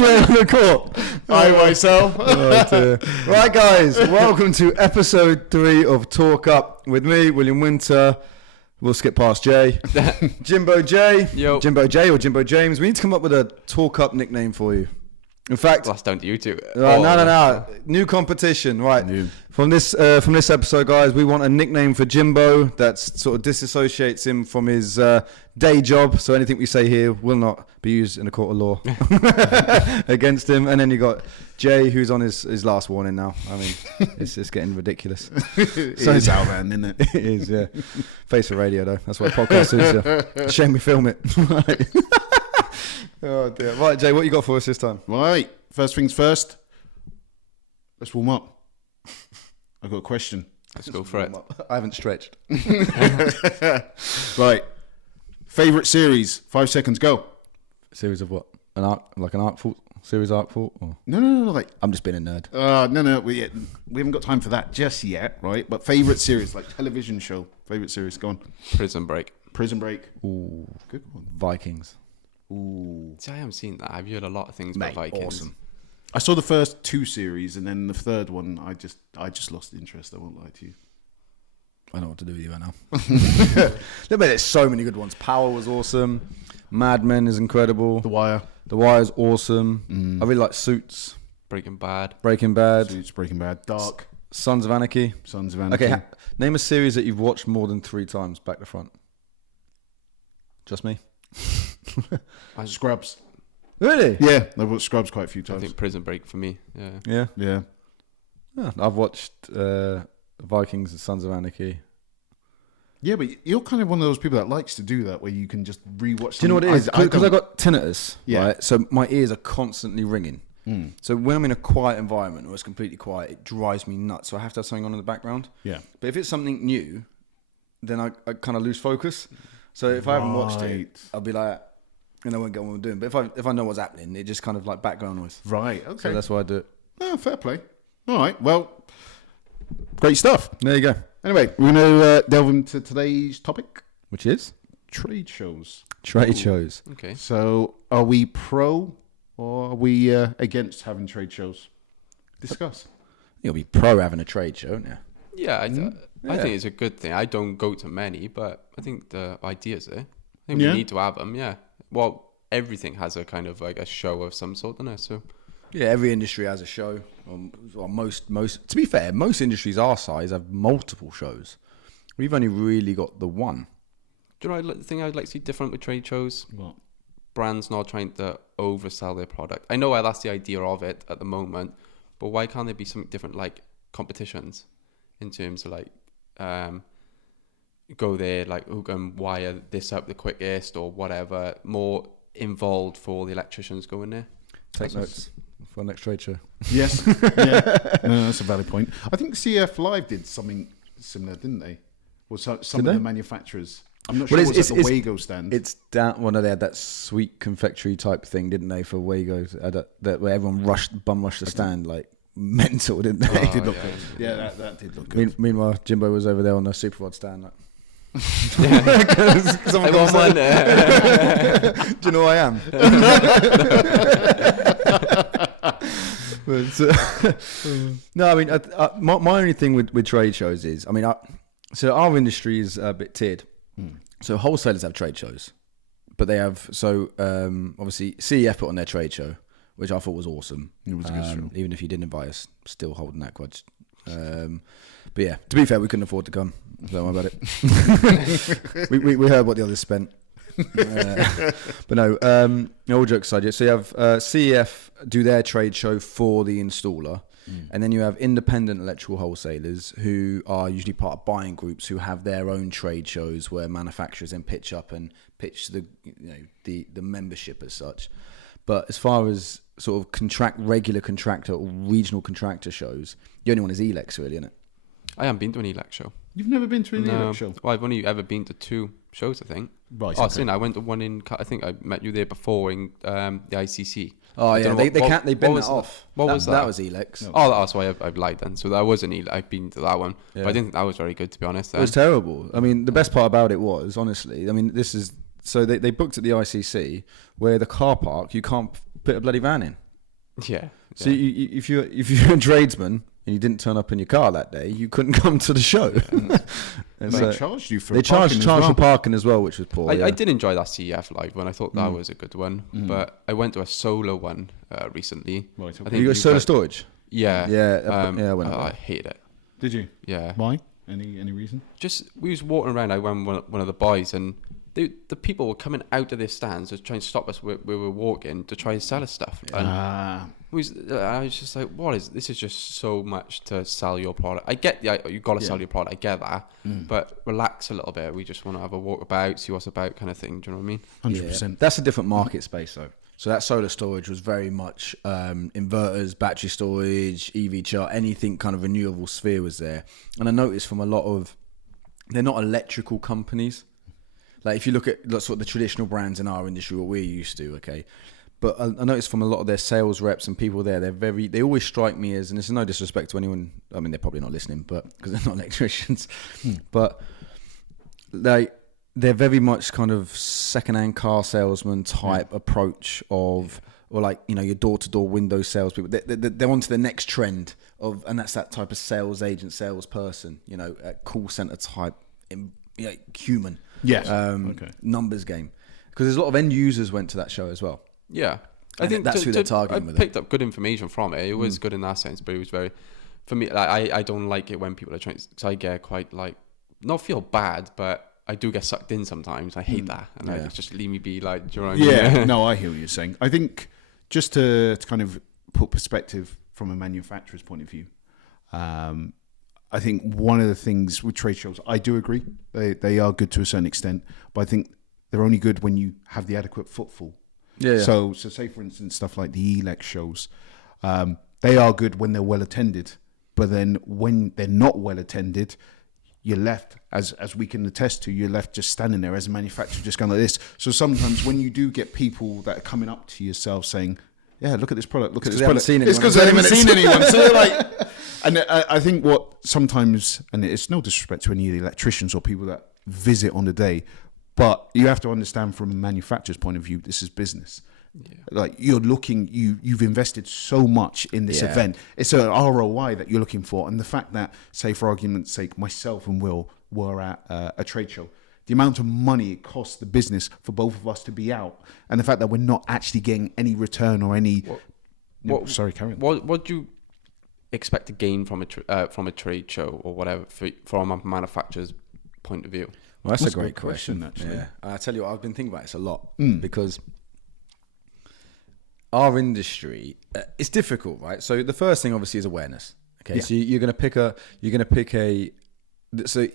swear in the court. I myself. Oh, dear. Right, guys, welcome to episode 3 of Talk Up with me, William Winter. We'll skip past Jay. Jimbo J. Yo. Jimbo J or Jimbo James. We need to come up with a Talk Up nickname for you. In fact, that's down to you two. No. New competition, right? New. From this episode, guys, we want a nickname for Jimbo that sort of disassociates him from his day job. So anything we say here will not be used in a court of law against him. And then you got Jay, who's on his last warning now. I mean, it's just getting ridiculous. So it's out there, isn't it? It is, yeah. Face for radio, though. That's what a podcast is. Yeah. Shame we film it. Right. Oh dear. Right, Jay, what you got for us this time? Right. First things first. Let's warm up. I've got a question. Let's go for it. I haven't stretched. Right. Favorite series? 5 seconds. Go. Series of what? An arc series arc fault? Or? No. Like I'm just being a nerd. No. We haven't got time for that just yet, right? But favorite series, like television show. Favorite series. Go on. Prison Break. Ooh, good one. Vikings. Ooh. See, I haven't seen that. I've heard a lot of things about Vikings. Awesome. I saw the first 2 series, and then the third one, I just lost interest. I won't lie to you. I know what to do with you right now. There's so many good ones. Power was awesome. Mad Men is incredible. The Wire is awesome. I really like Suits. Breaking Bad. Suits, Breaking Bad. Dark. Sons of Anarchy. Okay, name a series that you've watched more than 3 times back to front. Just me? Scrubs. Really? Yeah, I've watched Scrubs quite a few times. I think Prison Break for me. Yeah. Yeah. I've watched Vikings and Sons of Anarchy. Yeah, but you're kind of one of those people that likes to do that, where you can just rewatch. Do you know what it is? Because I got tinnitus, yeah. Right? So my ears are constantly ringing. So when I'm in a quiet environment or it's completely quiet, it drives me nuts. So I have to have something on in the background. Yeah. But if it's something new, then I kind of lose focus. So if I haven't watched it, I'll be like, and I won't get what I'm doing. But if I know what's happening, it just kind of like background noise. Right. Okay. So that's why I do it. Oh, fair play. All right. Well, great stuff. There you go. Anyway, we're going to delve into today's topic, Which is trade shows. trade shows. Okay. So, are we pro or are we against having trade shows? Discuss. You'll be pro having a trade show, won't you? Yeah, I think it's a good thing. I don't go to many, but I think the idea's there. I think we need to have them, yeah. Well, everything has a kind of like a show of some sort, doesn't it? So, yeah, every industry has a show. Or most. To be fair, most industries our size have multiple shows. We've only really got the one. do you know the thing I'd like to see different with trade shows? What? Brands not trying to oversell their product. I know that's the idea of it at the moment, but why can't there be something different, like competitions, in terms of like go there, like who can wire this up the quickest or whatever, more involved for the electricians going there. Take notes for the next trade show. Yes. Yeah. No, that's a valid point. I think CF Live did something similar, didn't they? Or some of the manufacturers. I'm not sure it was at the Wago stand. It's down. Well, no, they had that sweet confectionery type thing, didn't they, for Wago? That where everyone bum rushed the stand like mental, didn't they? It did look good. Yeah, that did look good. Meanwhile, Jimbo was over there on the Super Rod stand. Like, I want one. Do you know who I am? No, I mean, my only thing with trade shows is, I mean, so our industry is a bit tiered. So wholesalers have trade shows, but they have, obviously CEF put on their trade show, which I thought was awesome. It was a good show. Even if you didn't invite us, still holding that grudge. But yeah, to be fair, we couldn't afford to come. Don't worry about it. we heard what the others spent. But no, all jokes aside, so you have CEF do their trade show for the installer, and then you have independent electrical wholesalers who are usually part of buying groups who have their own trade shows where manufacturers then pitch up and pitch the membership as such. But as far as sort of regular contractor or regional contractor shows, the only one is Electricians, really, isn't it? I haven't been to an Elec show. You've never been to an Elec show? Well, I've only ever been to 2 shows, I think. Right. Oh, okay. I went to one in. I think I met you there before in the ICC. Oh yeah, they bent that off. What was that? That was Elex. No. Oh, that's why I've lied then. So that was an Elec. I've been to that one, but I didn't think that was very good, to be honest. It was terrible. I mean, the best part about it was, honestly, I mean, this is so they booked at the ICC where the car park you can't put a bloody van in. Yeah. So if you're a tradesman and you didn't turn up in your car that day, you couldn't come to the show. And They charged you for they charged parking as well. for parking as well, which was poor. I did enjoy that CEF live one. I thought that was a good one. But I went to a solar one recently. Right, okay. I think You got solar storage? Yeah. I went I hated it. Did you? Yeah. Why? Any reason? Just we was walking around. I went with one of the boys, and the people were coming out of their stands to try and stop us. We were walking to try and sell us stuff. And I was just like, what is this? Is just so much to sell your product. I get you got to sell your product. I get that, but relax a little bit. We just want to have a walk about, see what's about, kind of thing. Do you know what I mean? 100%. That's a different market space, though. So that solar storage was very much inverters, battery storage, EV chart, anything kind of renewable sphere was there. And I noticed from a lot of, they're not electrical companies. Like if you look at sort of the traditional brands in our industry, what we're used to, okay. But I noticed from a lot of their sales reps and people there, they always strike me as, and this is no disrespect to anyone, I mean, they're probably not listening, but because they're not electricians, but they're very much kind of second-hand car salesman type approach of, or like, you know, your door-to-door window salespeople. They're onto the next trend of, and that's that type of sales agent, salesperson, you know, a call center type, human. Yes. Numbers game. Because there's a lot of end users went to that show as well. Yeah. I think that's who they're targeting with it. I picked up good information from it. It was good in that sense, but it was very, for me, like, I don't like it when people are trying, because I get quite like, not feel bad, but I do get sucked in sometimes. I hate that. And like, just leave me be, like, do you know what I mean? No, I hear what you're saying. I think just to kind of put perspective from a manufacturer's point of view, I think one of the things with trade shows, I do agree, they are good to a certain extent, but I think they're only good when you have the adequate footfall. Yeah. So say for instance, stuff like the Electric shows, they are good when they're well attended, but then when they're not well attended, you're left, as we can attest to, you're left just standing there as a manufacturer, just going like this. So sometimes when you do get people that are coming up to yourself saying, yeah, look at this product, look at this product. It's because they haven't seen anyone. So they're like, and I think what sometimes, and it's no disrespect to any of the electricians or people that visit on the day, but you have to understand from a manufacturer's point of view, this is business. Yeah. Like you're looking, you've invested so much in this event. It's an ROI that you're looking for, and the fact that, say for argument's sake, myself and Will were at a trade show, the amount of money it costs the business for both of us to be out, and the fact that we're not actually getting any return or any. Sorry, Karen. What do you expect to gain from a trade show or whatever from a manufacturer's point of view? Well, that's a great question, actually. Yeah, I tell you what, I've been thinking about this a lot because our industry, it's difficult, right? So the first thing obviously is awareness. Okay, so you're going to pick a. So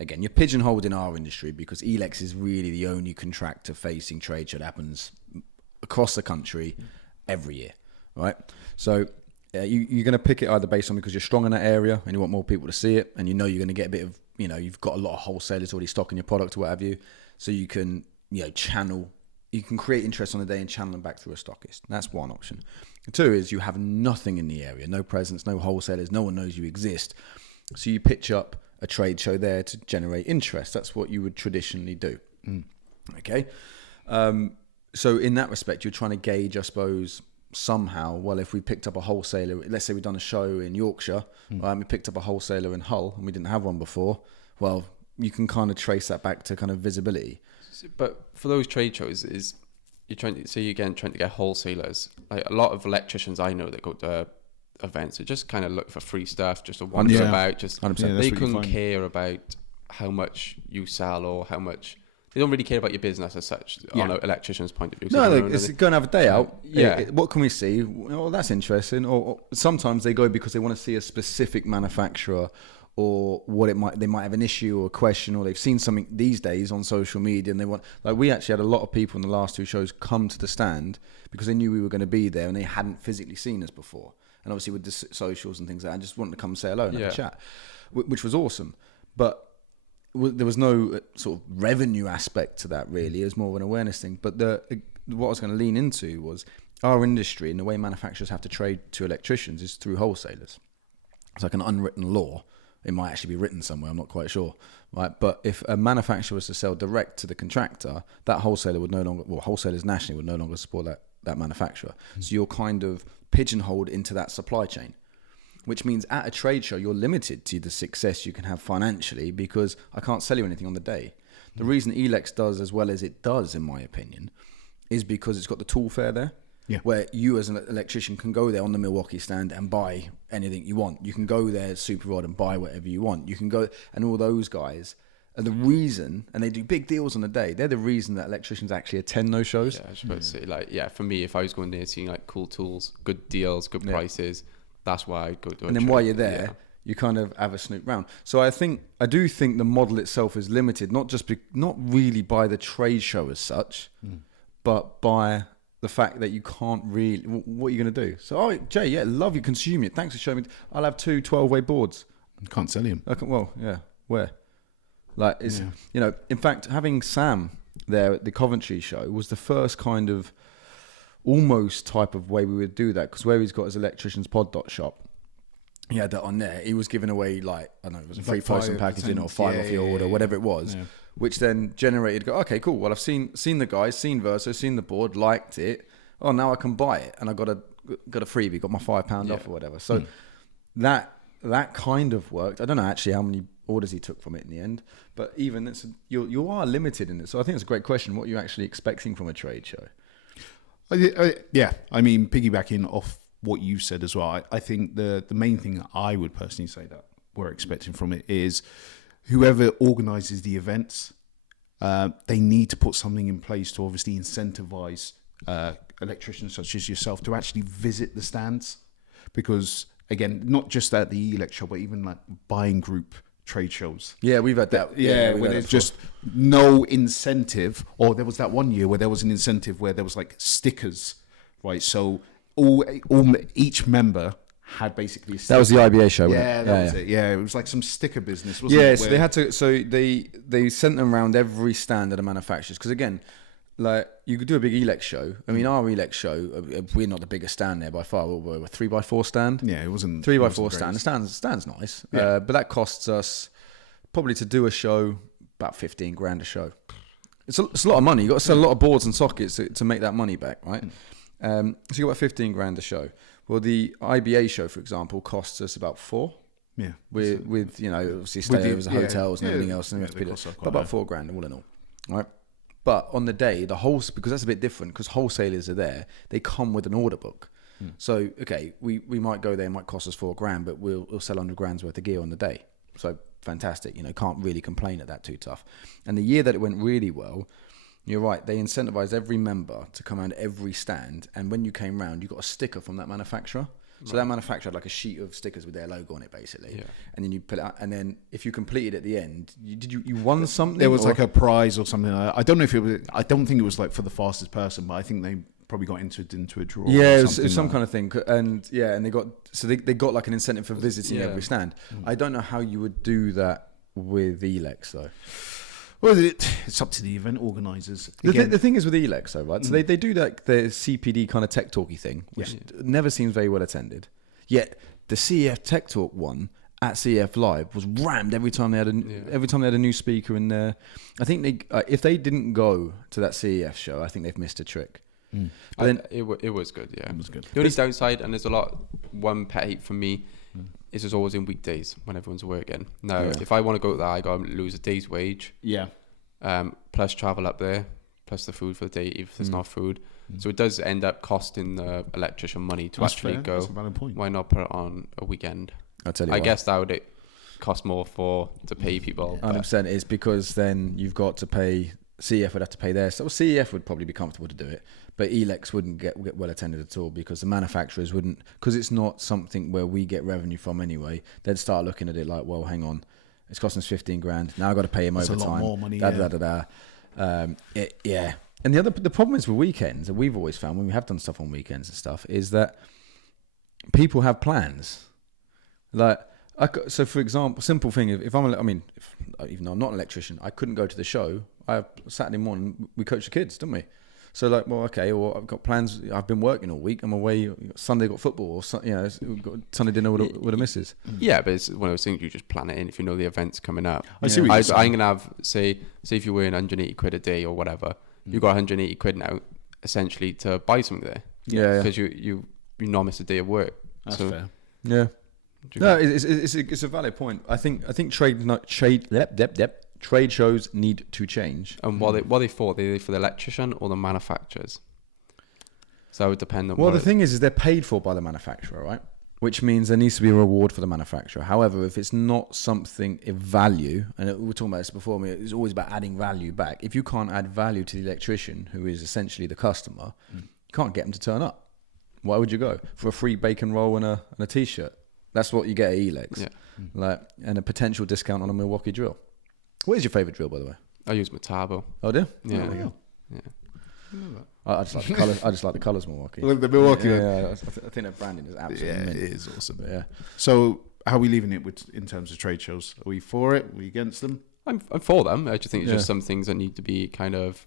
again, you're pigeonholed in our industry because Electricians is really the only contractor-facing trade show that happens across the country every year, right? So you're going to pick it either based on because you're strong in that area and you want more people to see it, and you know you're going to get a bit of, you know, you've got a lot of wholesalers already stocking your product or what have you, so you can, you know, you can create interest on the day and channel them back through a stockist. That's one option. Two is you have nothing in the area, no presence, no wholesalers, no one knows you exist. So you pitch up a trade show there to generate interest. That's what you would traditionally do. Okay. So in that respect, you're trying to gauge, I suppose, somehow, well, if we picked up a wholesaler, let's say we've done a show in Yorkshire, we picked up a wholesaler in Hull and we didn't have one before, well, you can kind of trace that back to kind of visibility. But for those trade shows, you're trying to get wholesalers. Like a lot of electricians I know that go to events, they just kind of look for free stuff, just to wonder about, just 100%. They couldn't care about how much you sell or how much. They don't really care about your business as such on an electrician's point of view. So no, it's go and have a day out. What can we see? Oh, that's interesting. Or sometimes they go because they want to see a specific manufacturer or they might have an issue or a question, or they've seen something these days on social media and they want, like we actually had a lot of people in the last two shows come to the stand because they knew we were going to be there and they hadn't physically seen us before. And obviously with the socials and things like that, I just wanted to come say hello and have a chat, which was awesome. But there was no sort of revenue aspect to that really. It was more of an awareness thing. But what I was going to lean into was our industry and the way manufacturers have to trade to electricians is through wholesalers. It's like an unwritten law. It might actually be written somewhere, I'm not quite sure. Right? But if a manufacturer was to sell direct to the contractor, that wholesaler would no longer, well, wholesalers nationally would no longer support that that manufacturer. So you're kind of pigeonholed into that supply chain, which means at a trade show, you're limited to the success you can have financially because I can't sell you anything on the day. The reason Elex does as well as it does, in my opinion, is because it's got the tool fair there. Yeah. Where you as an electrician can go there on the Milwaukee stand and buy anything you want. You can go there Super Rod and buy whatever you want. You can go, and all those guys are the reason, and they do big deals on the day. They're the reason that electricians actually attend those shows. Yeah, I was supposed to say, like, for me, if I was going there seeing like cool tools, good deals, good prices, that's why I'd go to. And then while you're there, you kind of have a snoop round. So I do think the model itself is limited, not really by the trade show as such, but by the fact that you can't really, what are you going to do? So, oh, Jay, yeah, love you, consume it. Thanks for showing me. I'll have 2 12-way boards. Can't sell him. Where? Like, it's, in fact, having Sam there at the Coventry show was the first kind of almost type of way we would do that, because where he's got his electrician's pod dot shop, he had that on there. He was giving away, like, I don't know, it was a free posting packaging or 5 off your order, whatever it was. Yeah. Which then generated, okay, cool. Well, I've seen the guys, seen Verso, seen the board, liked it. Oh, now I can buy it, and I got a freebie, got my £5 off or whatever. So that kind of worked. I don't know actually how many orders he took from it in the end, but even it's you are limited in it. So I think it's a great question. What are you actually expecting from a trade show? Yeah, I mean, piggybacking off what you said as well, I think the main thing I would personally say that we're expecting from it is whoever organises the events, they need to put something in place to obviously incentivise electricians such as yourself to actually visit the stands. Because, again, not just at the Elex show, but even like buying group trade shows. Yeah, we've had that. Where there's just no incentive. Or there was that one year where there was an incentive where there was like stickers, right? So each member had basically a sticker. That was the IBA show, wasn't it? That was it. Yeah, it was like some sticker business, wasn't it? Yeah, so they had to. So they sent them around every stand of the manufacturers, because again, like, you could do a big Elex show. I mean, our Elex show, we're not the biggest stand there by far. We're a 3x4 stand. Yeah, it wasn't 3x4 stand. The stand's nice, but that costs us probably to do a show about 15 grand a show. It's a lot of money. You got to sell a lot of boards and sockets to make that money back, right? So you got about 15 grand a show. Well, the IBA show, for example, costs us about 4. Yeah, with obviously stayovers, hotels and everything else, and about 4 grand all in all, right? But on the day, because that's a bit different, because wholesalers are there, they come with an order book. So, okay, we might go there, it might cost us 4 grand, but we'll sell 100 grand's worth of gear on the day. So, fantastic. Can't really complain at that too tough. And the year that it went really well, you're right, they incentivized every member to come around every stand. And when you came round, you got a sticker from that manufacturer. So that manufacturer had like a sheet of stickers with their logo on it, basically. Yeah. And then you put it out, and then if you completed at the end, you won something? There was like a prize or something. I don't know if it was. I don't think it was like for the fastest person, but I think they probably got entered into a draw. Yeah, it was some kind of thing. And they got like an incentive for visiting every stand. I don't know how you would do that with Elex though. Well, it's up to the event organisers. The thing is with Elex, though, right? So they do like the CPD kind of tech talky thing, which never seems very well attended. Yet the CEF Tech Talk one at CEF Live was rammed every time they had a new speaker in there. I think if they didn't go to that CEF show, I think they've missed a trick. But then it was good. Yeah, it was good. The only downside, and there's one pet hate from me, is it's always in weekdays when everyone's working. Now, if I want to go there, I got to lose a day's wage. Yeah. Plus travel up there, plus the food for the day if there's not food. So it does end up costing the electrician money to actually go. That's a valid point. Why not put it on a weekend? I'll tell you. I guess that would cost more to pay people. 100% is because then you've got to pay. CEF would have to pay their stuff. CEF would probably be comfortable to do it, but Elex wouldn't get well attended at all because the manufacturers wouldn't, because it's not something where we get revenue from anyway. They'd start looking at it like, well, hang on, it's costing us 15 grand. Now I've got to pay him overtime. That's a lot more money. And the problem is with weekends, and we've always found when we have done stuff on weekends and stuff, is that people have plans. Like, so for example, simple thing, even though I'm not an electrician, I couldn't go to the show. Saturday morning, we coach the kids, don't we? So like, well, okay, or I've got plans. I've been working all week. I'm away. Sunday got football, or we've got Sunday dinner with the missus. Yeah, but it's one of those things you just plan it in if you know the event's coming up. I see what you're saying. I'm gonna have say if you're earning 180 quid a day or whatever, you've got 180 quid now. essentially to buy something there. Yeah. Because you not miss a day of work. That's so, fair. Yeah. No, it's a valid point. I think trade shows need to change. And what they for? They for the electrician or the manufacturers? So it would depend on. Well, the thing is they're paid for by the manufacturer, right? Which means there needs to be a reward for the manufacturer. However, if it's not something of value, and we were talking about this before, I mean, it's always about adding value back. If you can't add value to the electrician, who is essentially the customer, you can't get them to turn up. Why would you go for a free bacon roll and a t-shirt? That's what you get at Elex, and a potential discount on a Milwaukee drill. What is your favourite drill, by the way? I use Metabo. Oh, do you? Yeah. Oh, Yeah. I just like the colours. I just like the colours Milwaukee. The Milwaukee. Yeah, I think their branding is absolutely mint. it is awesome. But yeah. So how are we leaving it in terms of trade shows? Are we for it? Are we against them? I'm for them. I just think it's just some things that need to be kind of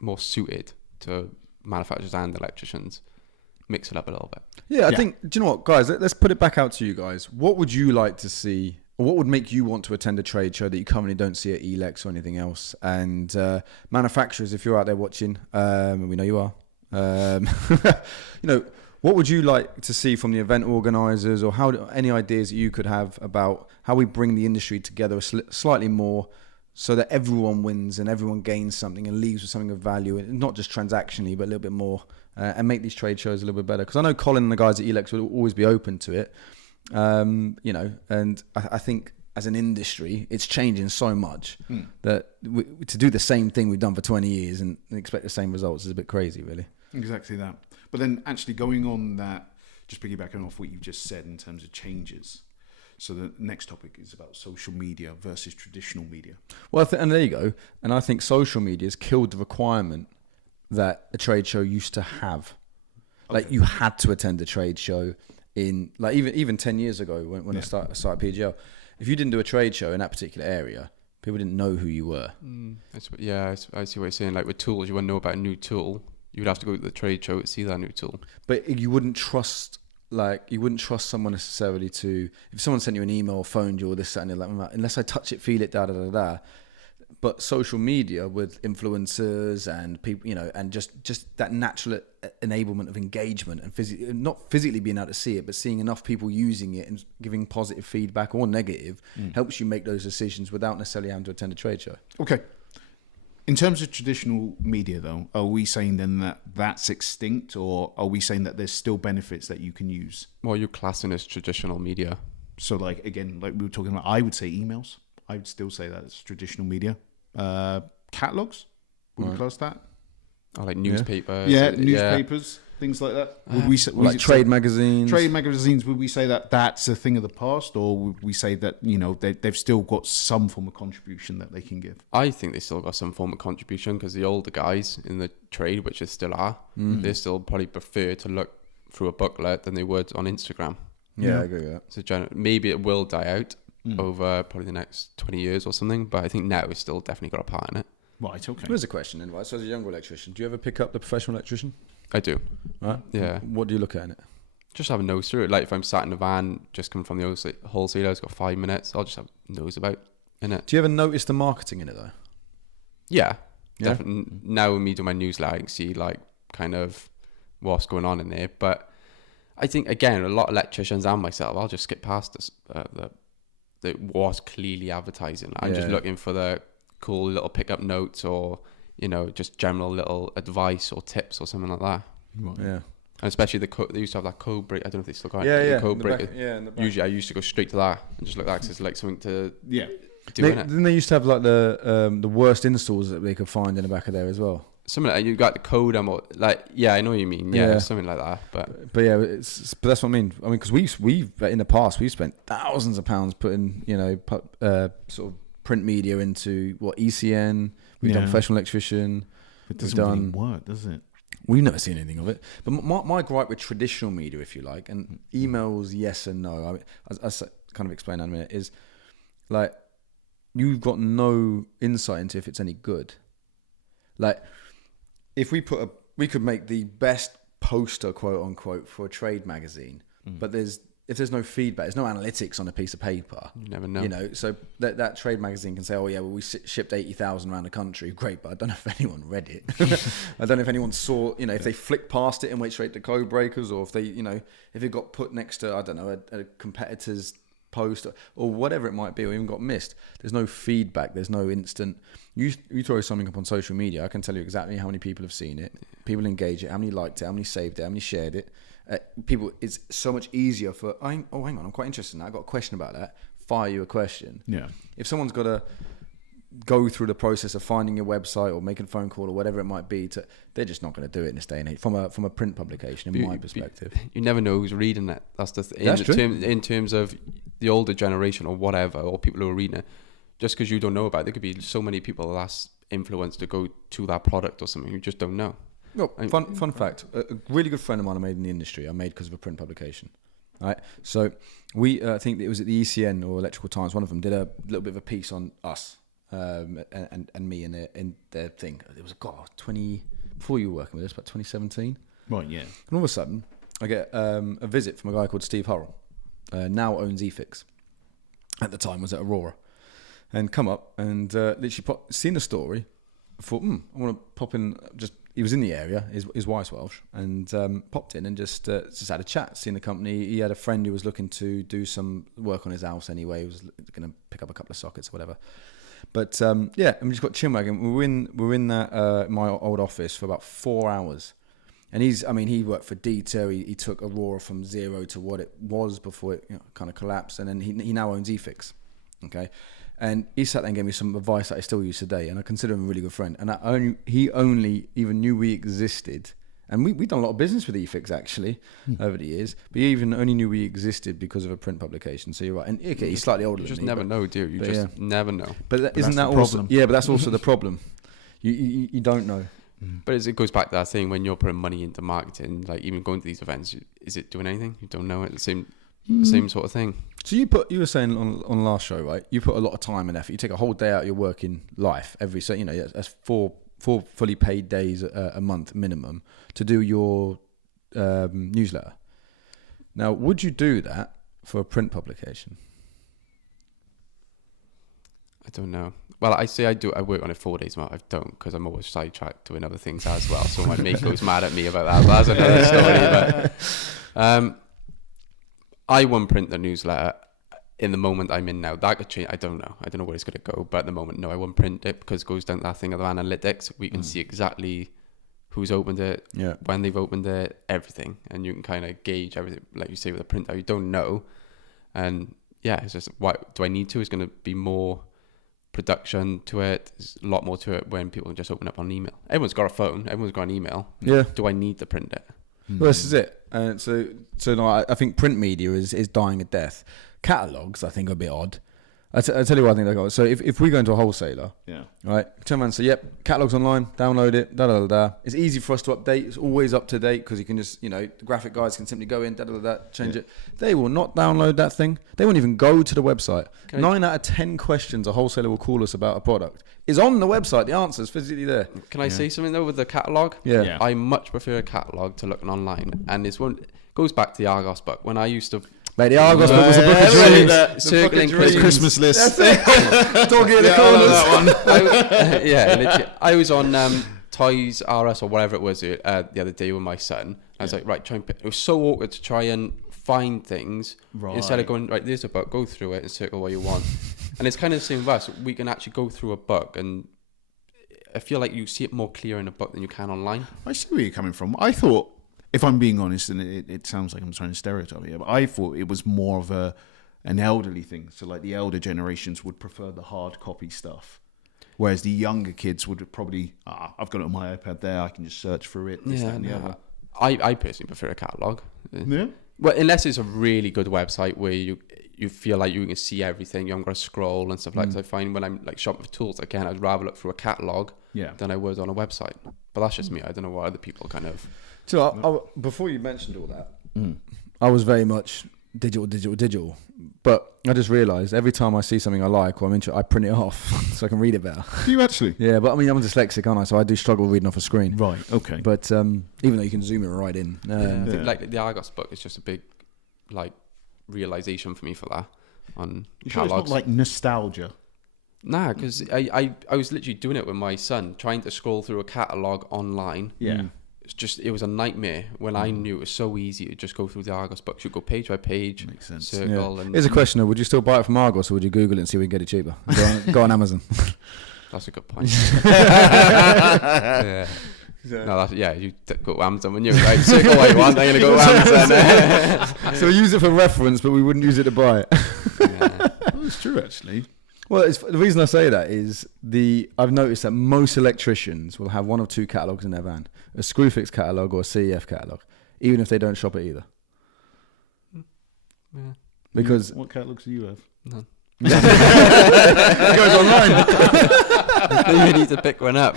more suited to manufacturers and electricians. Mix it up a little bit. Yeah, I think, do you know what, guys, let's put it back out to you guys. What would you like to see, or what would make you want to attend a trade show that you currently don't see at Elex or anything else? And manufacturers, if you're out there watching, and we know you are, what would you like to see from the event organisers, or any ideas that you could have about how we bring the industry together slightly more so that everyone wins and everyone gains something and leaves with something of value, and not just transactionally, but a little bit more, and make these trade shows a little bit better? Because I know Colin and the guys at Elex will always be open to it, and I think as an industry, it's changing so much that to do the same thing we've done for 20 years and expect the same results is a bit crazy, really. Exactly that. But then actually going on that, just piggybacking off what you've just said in terms of changes. So the next topic is about social media versus traditional media. Well, and there you go. And I think social media has killed the requirement that a trade show used to have. Okay. Like you had to attend a trade show in, like even 10 years ago when I started PGL. If you didn't do a trade show in that particular area, people didn't know who you were. I see what you're saying. Like with tools, you want to know about a new tool, you would have to go to the trade show to see that new tool. But you wouldn't trust someone necessarily to, if someone sent you an email or phoned you or this, that, and that, unless I touch it, feel it, da. But social media with influencers and people, and just that natural enablement of engagement and not physically being able to see it, but seeing enough people using it and giving positive feedback or negative helps you make those decisions without necessarily having to attend a trade show. Okay. In terms of traditional media, though, are we saying then that that's extinct, or are we saying that there's still benefits that you can use? Well, you're classing as traditional media. So, like we were talking about, I would say emails. I would still say that it's traditional media. Catalogs, would we class that? Oh, like newspapers. Yeah, newspapers, things like that. Would we say, like trade magazines? Trade magazines, would we say that that's a thing of the past, or would we say that, they've still got some form of contribution that they can give? I think they still got some form of contribution because the older guys in the trade, which they still are, they still probably prefer to look through a booklet than they would on Instagram. Yeah, I agree with that. So maybe it will die out over probably the next 20 years or something, but I think now it's still definitely got a part in it. Right, okay. Here's a question then, right? So as a younger electrician, do you ever pick up the professional electrician? I do. Right? Yeah. What do you look at in it? Just have a nose through it. Like if I'm sat in a van, just coming from the wholesaler, it's got 5 minutes, I'll just have a nose about in it. Do you ever notice the marketing in it though? Yeah. Definitely. Now with me doing my newsletter, I can see like kind of what's going on in there. But I think, again, a lot of electricians and myself, I'll just skip past this, that was clearly advertising. I'm just looking for the cool little pickup notes or, just general little advice or tips or something like that. Right. Yeah. And especially they used to have that code break. I don't know if they still got it. The code breaker. In the back. Usually I used to go straight to that and just look at that because it's like something to do in it. Then they used to have like the worst installs that they could find in the back of there as well. Something like you got the code and what, like, I know what you mean. Yeah, something like that. But yeah, but that's what I mean. Because we've in the past we've spent thousands of pounds putting sort of print media into ECN. We've done professional electrician. It doesn't really work, does it? We've never seen anything of it. But my gripe with traditional media, if you like, and emails, yes and no. I mean, as I kind of explain that in a minute, is like you've got no insight into if it's any good. Like, if we could make the best poster, quote unquote, for a trade magazine, but there's if there's no feedback, there's no analytics on a piece of paper. You never know. You know, so that trade magazine can say, oh yeah, well we shipped 80,000 around the country, great, but I don't know if anyone read it. I don't know if anyone saw, you know, if they flicked past it and went straight to code breakers, or if they, you know, if it got put next to, I don't know, a competitor's post or whatever it might be, or even got missed. There's no feedback. There's no instant. You throw something up on social media, I can tell you exactly how many people have seen it, people engage it, how many liked it, how many saved it, how many shared it. People, it's so much easier for, hang on, I'm quite interested in that. I've got a question about that. Fire you a question. Yeah. If someone's got to go through the process of finding your website or making a phone call or whatever it might be, they're just not going to do it in this day and age from a print publication, in my perspective. You never know who's reading it. That's the That's true. In terms of the older generation or whatever, or people who are reading it, just because you don't know about it, there could be so many people that's influenced to go to that product or something you just don't know. No, fun fact. A really good friend of mine I made in the industry, I made because of a print publication. Right, so we I think it was at the ECN or Electrical Times, one of them did a little bit of a piece on us and me in their thing. It was before you were working with us, about 2017. Right, yeah. And all of a sudden, I get a visit from a guy called Steve Hurrell, now owns Eicrs. At the time was at Aurora, and come up and literally seen the story. Thought, I want to pop in. He was in the area. His wife's Welsh, and popped in and just had a chat. Seen the company. He had a friend who was looking to do some work on his house anyway. He was going to pick up a couple of sockets or whatever. But and we just got chinwagging. We were in that my old office for about 4 hours. And he worked for Dieter. He took Aurora from zero to what it was before it kind of collapsed. And then he now owns Eicrs. Okay. And he sat there and gave me some advice that I still use today. And I consider him a really good friend. And he only even knew we existed. And we've done a lot of business with Eicrs actually over the years. But he even only knew we existed because of a print publication. So you're right. And okay, he's slightly older than me. You just never know, do you? You just never know. But isn't that also... Yeah, but that's also the problem. You don't know. But it goes back to that thing when you're putting money into marketing, like even going to these events, is it doing anything? You don't know it. The same sort of thing. So you were saying on last show, right? You put a lot of time and effort. You take a whole day out of your working life that's four fully paid days a month minimum to do your newsletter. Now, would you do that for a print publication? I don't know. Well, I say I work on it 4 days a month. I don't, because I'm always sidetracked doing other things as well. So my mate goes mad at me about that. But that's another story. But I won't print the newsletter in the moment I'm in now. That could change. I don't know. I don't know where it's going to go. But at the moment, no, I won't print it because it goes down to that thing of analytics. We can see exactly who's opened it, when they've opened it, everything. And you can kind of gauge everything, like you say with a printout. You don't know. And it's just, what do I need to? It's going to be more production to it. There's a lot more to it when people just open up on email. Everyone's got a phone. Everyone's got an email. Yeah. Do I need to print it? Well, this is it. So no, I think print media is dying a death. Catalogues, I think, are a bit odd. I tell you what I think they got. So if we go into a wholesaler, right, turn around and say, yep, catalogues online, download it, da. It's easy for us to update. It's always up to date because you can just, the graphic guys can simply go in, change it. They will not download that thing. They won't even go to the website. 9 out of 10 questions a wholesaler will call us about a product is on the website. The answer's physically there. Can I say something though with the catalogue? Yeah. I much prefer a catalogue to looking online, and it goes back to the Argos book when I used to. Mate, the Argos book was a book of dreams. Circling Christmas list. That's it. Doggy in the corners. Literally. I was on Toys R Us or whatever it was the other day with my son. I was like, right, try and pick. It was so awkward to try and find things instead of going, right, there's a book, go through it and circle what you want. And it's kind of the same with us. We can actually go through a book, and I feel like you see it more clear in a book than you can online. I see where you're coming from. I thought, if I'm being honest, and it sounds like I'm trying to stereotype here, but I thought it was more of an elderly thing. So like the elder generations would prefer the hard copy stuff, whereas the younger kids would probably, I've got it on my iPad there, I can just search through it, this, that, and the other. I personally prefer a catalogue. Yeah. Well, unless it's a really good website where you feel like you can see everything, you haven't got to scroll and stuff like that. So I find when I'm like shopping for tools, again, I'd rather look through a catalogue than I would on a website. But that's just me. I don't know what other people kind of... So before you mentioned all that, I was very much digital. But I just realised every time I see something I like or I'm interested, I print it off so I can read it better. Do you actually? Yeah, but I mean, I'm dyslexic, aren't I? So I do struggle reading off a screen. Right, okay. But even though you can zoom it right in. I think like the Argos book is just a big, like, realization for me for that on You sure it's not catalogs. like nostalgia? Nah, because I was literally doing it with my son, trying to scroll through a catalog online. Yeah. It was a nightmare when I knew it was so easy to just go through the Argos books. You go page by page, Makes sense. circle, and Here's a question: would you still buy it from Argos, or would you Google it and see if we can get it cheaper? Go on Amazon. that's a good point. Yeah. No, you go to Amazon when you're right. Circle what you want. I'm gonna go to Amazon. So we use it for reference, but we wouldn't use it to buy it. Yeah. Well, it's true, actually. Well, the reason I say that is I've noticed that most electricians will have one of two catalogs in their van: a Screwfix catalog or a CEF catalog, even if they don't shop it either. Yeah. Because What catalogs do you have? None. it goes online. You need to pick one up.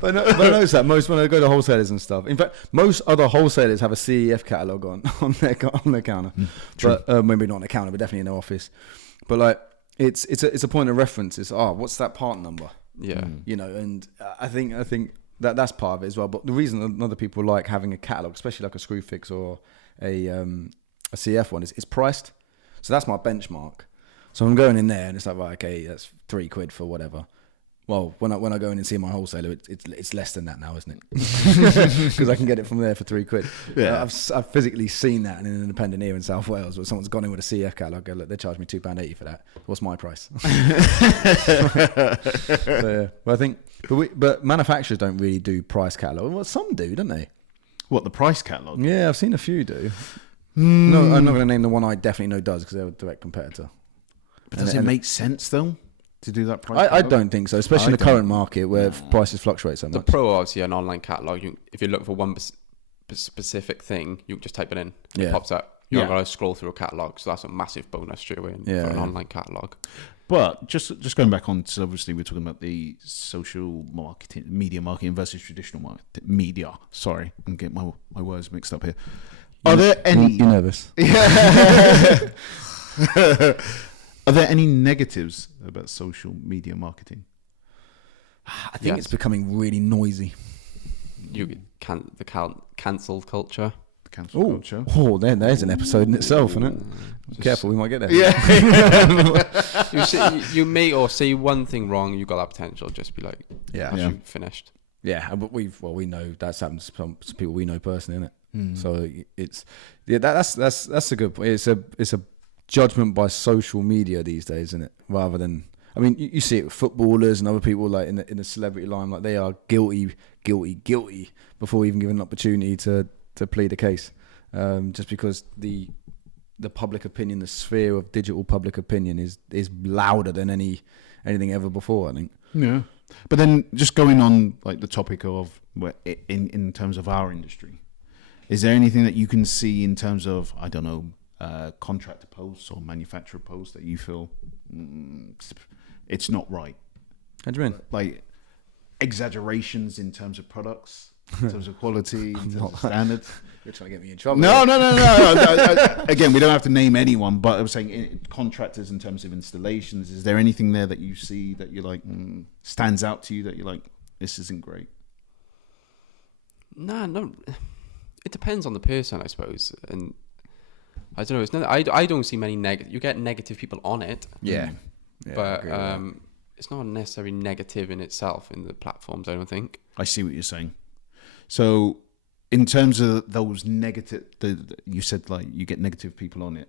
But I notice that most when I go to wholesalers and stuff. In fact, most other wholesalers have a CEF catalog on their counter. True. But maybe not on the counter, but definitely in their office. But like it's a point of reference. It's what's that part number? Yeah. You know, and I think that's part of it as well. But the reason other people like having a catalog, especially like a Screwfix or a CF one, is it's priced. So that's my benchmark. So I'm going in there and it's like, right, okay, that's £3 for whatever. Well, when I go in and see my wholesaler, it's less than that now, isn't it? Because I can get it from there for £3. Yeah. I've physically seen that in an independent here in South Wales, where someone's gone in with a CF catalog. Go, look, they charged me £2.80 for that. What's my price? So, yeah. Well, I think, but manufacturers don't really do price catalog. Well, some do, don't they? What, the price catalog? Yeah, I've seen a few do. No, I'm not going to name the one I definitely know does because they're a direct competitor. But does it make sense, though, to do that price I catalog? don't think so, especially in the current market where prices fluctuate so The much. Pro, obviously, an online catalog. If you look for one specific thing, you just type it in. It pops up. You're not going to scroll through a catalog, so that's a massive bonus straight away for an online catalog. But just going back on, so obviously we're talking about the social marketing, media marketing versus traditional media. Sorry, I'm getting my words mixed up here. Are there any? You're nervous. Are there any negatives about social media marketing? I think it's becoming really noisy. You can cancel culture. The cancel culture. Oh, there's an episode in itself, isn't it? Careful, we might get there. Yeah. you may or say one thing wrong, you got that potential. Just be like, you finished. Yeah, but we know that's happened to some people we know personally, isn't it? So that's a good point. It's a judgment by social media these days, isn't it? Rather than, I mean, you see it with footballers and other people like in the celebrity line, like they are guilty before even given an opportunity to plead a case, just because the public opinion, the sphere of digital public opinion is louder than anything ever before, I think. Yeah, but then just going on like the topic of in terms of our industry, is there anything that you can see in terms of, I don't know, contractor posts or manufacturer posts that you feel it's not right? How do you mean? Like exaggerations in terms of products, in terms of quality, in terms of standards. You're trying to get me in trouble. No. Again, we don't have to name anyone, but I was saying contractors in terms of installations. Is there anything there that you see that you're like stands out to you that you're like, this isn't great? No. It depends on the person, I suppose, and I don't know. It's not. I don't see many negative. You get negative people on it. Yeah, but it's not necessarily negative in itself in the platforms. I don't think. I see what you're saying. So, in terms of those negative, you said like you get negative people on it.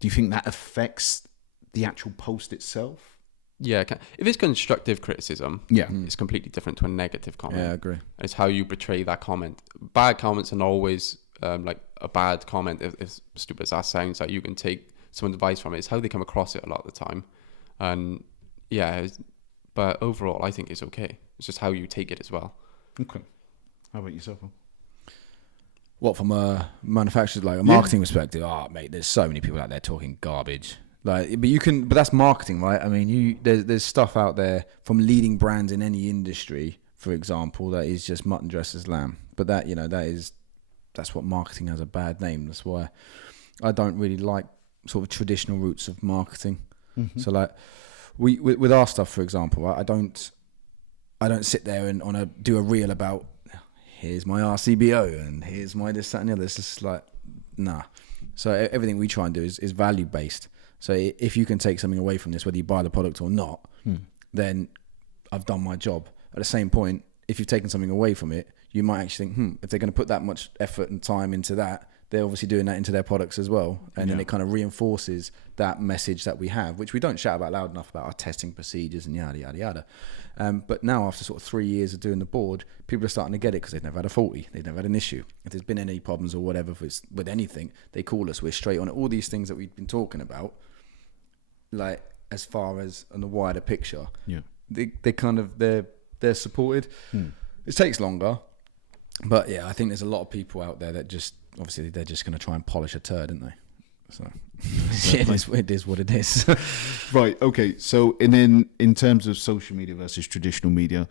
Do you think that affects the actual post itself? Yeah, if it's constructive criticism, it's completely different to a negative comment. Yeah, I agree. It's how you portray that comment. Bad comments are always like a bad comment. If stupid as that sounds, like you can take some advice from it. It's how they come across it a lot of the time, and but overall, I think it's okay. It's just how you take it as well. Okay. How about yourself? What, from a manufacturer's, like a marketing perspective? Oh, mate, there's so many people out there talking garbage. Like, but that's marketing, right? I mean, there's stuff out there from leading brands in any industry, for example, that is just mutton dressed as lamb. But that's what marketing has a bad name. That's why I don't really like sort of traditional routes of marketing. Mm-hmm. So like with our stuff, for example, right, I don't sit there and do a reel about here's my RCBO and here's my this, that and the other. It's just like, nah. So everything we try and do is value based. So if you can take something away from this, whether you buy the product or not, then I've done my job. At the same point, if you've taken something away from it, you might actually think, if they're going to put that much effort and time into that, they're obviously doing that into their products as well. And then it kind of reinforces that message that we have, which we don't shout about loud enough about our testing procedures and yada, yada, yada. But now after sort of 3 years of doing the board, people are starting to get it because they've never had a faulty. They've never had an issue. If there's been any problems or whatever if it's with anything, they call us. We're straight on it. All these things that we've been talking about, like as far as on the wider picture, they kind of, they're supported. It takes longer. But yeah, I think there's a lot of people out there that just, obviously they're just going to try and polish a turd, aren't they? So it is what it is. Right. Okay. So, and then in terms of social media versus traditional media,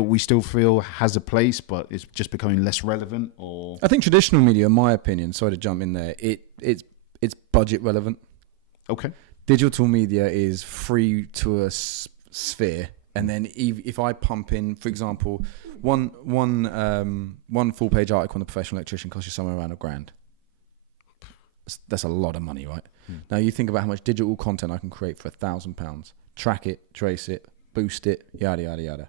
we still feel has a place, but it's just becoming less relevant. Or I think traditional media, in my opinion, sorry to jump in there, it's budget relevant. Okay. Digital media is free to a sphere, and then if I pump in, for example, one full page article on the professional electrician costs you somewhere around £1,000. That's a lot of money, right? Now you think about how much digital content I can create for £1,000. Track it, trace it, boost it, yada yada yada.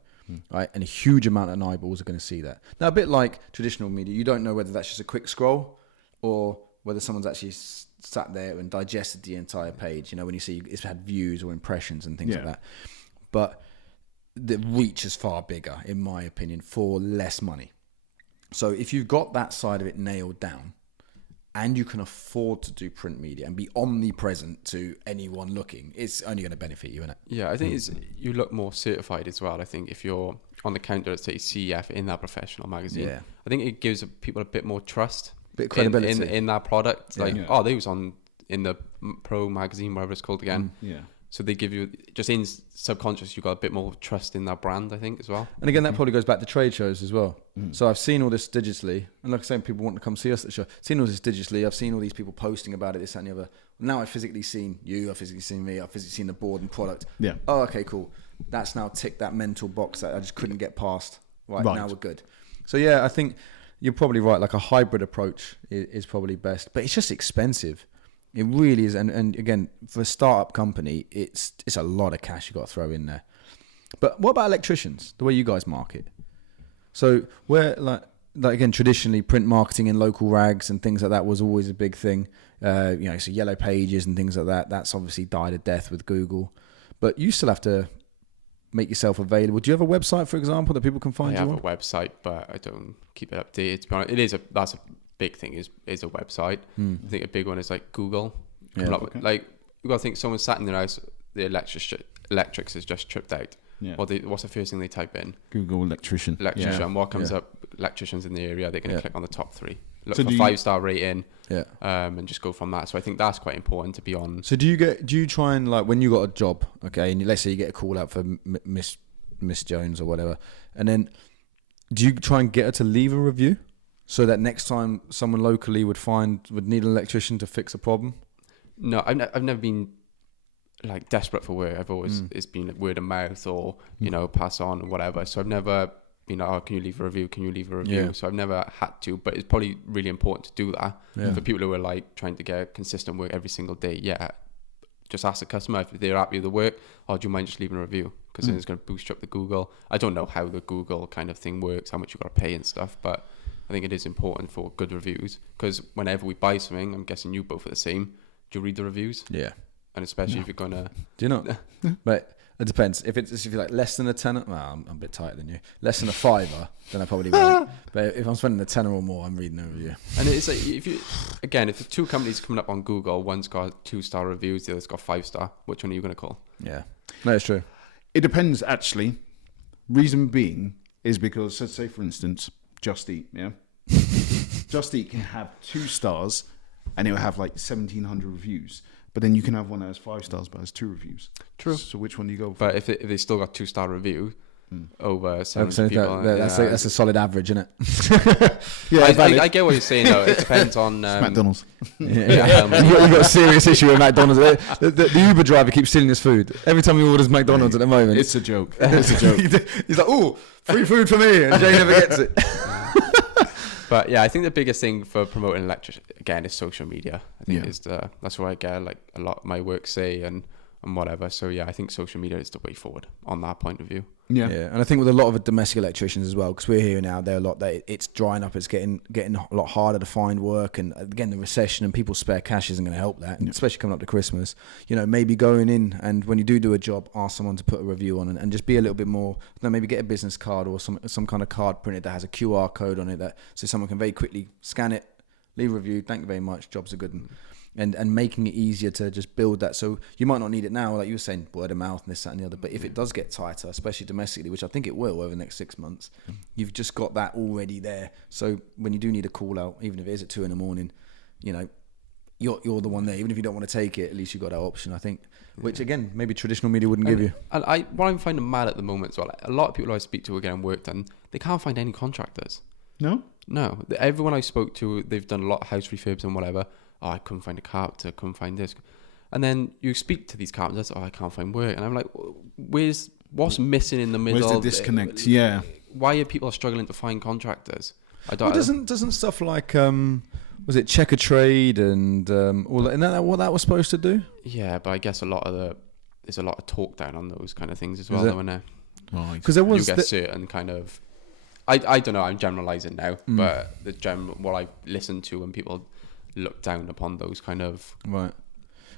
Right, and a huge amount of eyeballs are going to see that. Now, a bit like traditional media, you don't know whether that's just a quick scroll or whether someone's actually sat there and digested the entire page. You know, when you see it's had views or impressions and things like that. But the reach is far bigger, in my opinion, for less money. So if you've got that side of it nailed down, and you can afford to do print media and be omnipresent to anyone looking, it's only going to benefit you, isn't it? Yeah, I think you look more certified as well. I think if you're on the counter at, say, CF in that professional magazine, I think it gives people a bit more trust, bit of credibility in that product. Like, they was in the Pro magazine, whatever it's called again. So they give you, just in subconscious, you got a bit more trust in that brand, I think, as well. And again, that probably goes back to trade shows as well. So I've seen all this digitally, and like I say, people want to come see us at the show. I've seen all this digitally. I've seen all these people posting about it, this, that, and the other. Now I've physically seen you. I've physically seen me. I've physically seen the board and product. Oh, okay, cool. That's now ticked that mental box that I just couldn't get past. Right. Now we're good. So yeah, I think you're probably right. Like a hybrid approach is probably best, but it's just expensive. It really is, and again, for a startup company, it's a lot of cash you got to throw in there. But what about electricians? The way you guys market? So where like again, traditionally print marketing in local rags and things like that was always a big thing. So Yellow Pages and things like that. That's obviously died a death with Google, but you still have to make yourself available. Do you have a website, for example, that people can find you on? I have a website, but I don't keep it updated. To be honest, that's a big thing is a website. I think a big one is like Google. Like you got to think someone sat in their house, the electrics is just tripped out. What's the first thing they type in? Google electrician. What comes up? Electricians in the area. They're going to click on the top 3. Look for 5-star rating. And just go from that. So I think that's quite important to be on. So do you try and, like, when you got a job, okay, and let's say you get a call out for Miss Jones or whatever, and then do you try and get her to leave a review so that next time someone locally would need an electrician to fix a problem? No, I've never been like desperate for work. I've always it's been word of mouth or pass on or whatever. So I've never been like, can you leave a review? Can you leave a review? So I've never had to, but it's probably really important to do that for people who are like trying to get consistent work every single day. Just ask the customer if they're happy with the work, or do you mind just leaving a review? Because then it's going to boost up the Google. I don't know how the Google kind of thing works, how much you got to pay and stuff, but I think it is important for good reviews, because whenever we buy something, I'm guessing you both are the same. Do you read the reviews? Yeah. And especially if you're going to... Do you not? But it depends. If you're like less than a tenner, well, I'm a bit tighter than you. Less than a £5, then I probably won't. But if I'm spending a tenner or more, I'm reading a review. And it's like, if the 2 companies coming up on Google, one's got 2-star reviews, the other's got 5-star, which one are you going to call? Yeah. No, it's true. It depends, actually. Reason being is because, let's say, for instance, Just Eat, Just Eat can have 2 stars and it will have like 1,700 reviews. But then you can have one that has 5 stars but has 2 reviews. True. So which one do you go for? But if they still got 2-star review over 70 people... That's a solid average, isn't it? I get what you're saying, though. It depends on... McDonald's. You've got a serious issue with McDonald's. The Uber driver keeps stealing his food. Every time he orders McDonald's at the moment... It's a joke. It's a joke. He's like, free food for me, and Jay never gets it. But yeah, I think the biggest thing for promoting electrician again is social media. I think that's where I get like a lot of my work say and whatever. So yeah, I think social media is the way forward on that point of view. Yeah, and I think with a lot of domestic electricians as well, because we're hearing now they're a lot that it's drying up, it's getting a lot harder to find work, and again the recession and people's spare cash isn't going to help that, especially coming up to Christmas. Maybe going in and when you do a job, ask someone to put a review on and just be a little bit more. Maybe get a business card or some kind of card printed that has a QR code on it so someone can very quickly scan it, leave a review. Thank you very much. Jobs are good. And making it easier to just build that. So you might not need it now, like you were saying, word of mouth and this, that and the other. But if it does get tighter, especially domestically, which I think it will over the next 6 months, you've just got that already there. So when you do need a call out, even if it is at 2 a.m, you're the one there. Even if you don't want to take it, at least you've got that option, I think. Which again, maybe traditional media wouldn't give you. And what I'm finding mad at the moment as well, a lot of people I speak to are getting work done, they can't find any contractors. No? No. Everyone I spoke to, they've done a lot of house refurbs and whatever. Oh, I couldn't find a carpenter, couldn't find this. And then you speak to these carpenters, I can't find work. And I'm like, what's missing in the middle? Where's the disconnect? Yeah. Why are people struggling to find contractors? Doesn't stuff like, was it Checker Trade and all that, isn't that what that was supposed to do? Yeah, but I guess there's a lot of talk down on those kind of things as well, though, isn't there? Because there was you get certain kind of, I don't know, I'm generalising now, but what I listen to when people look down upon those kind of right,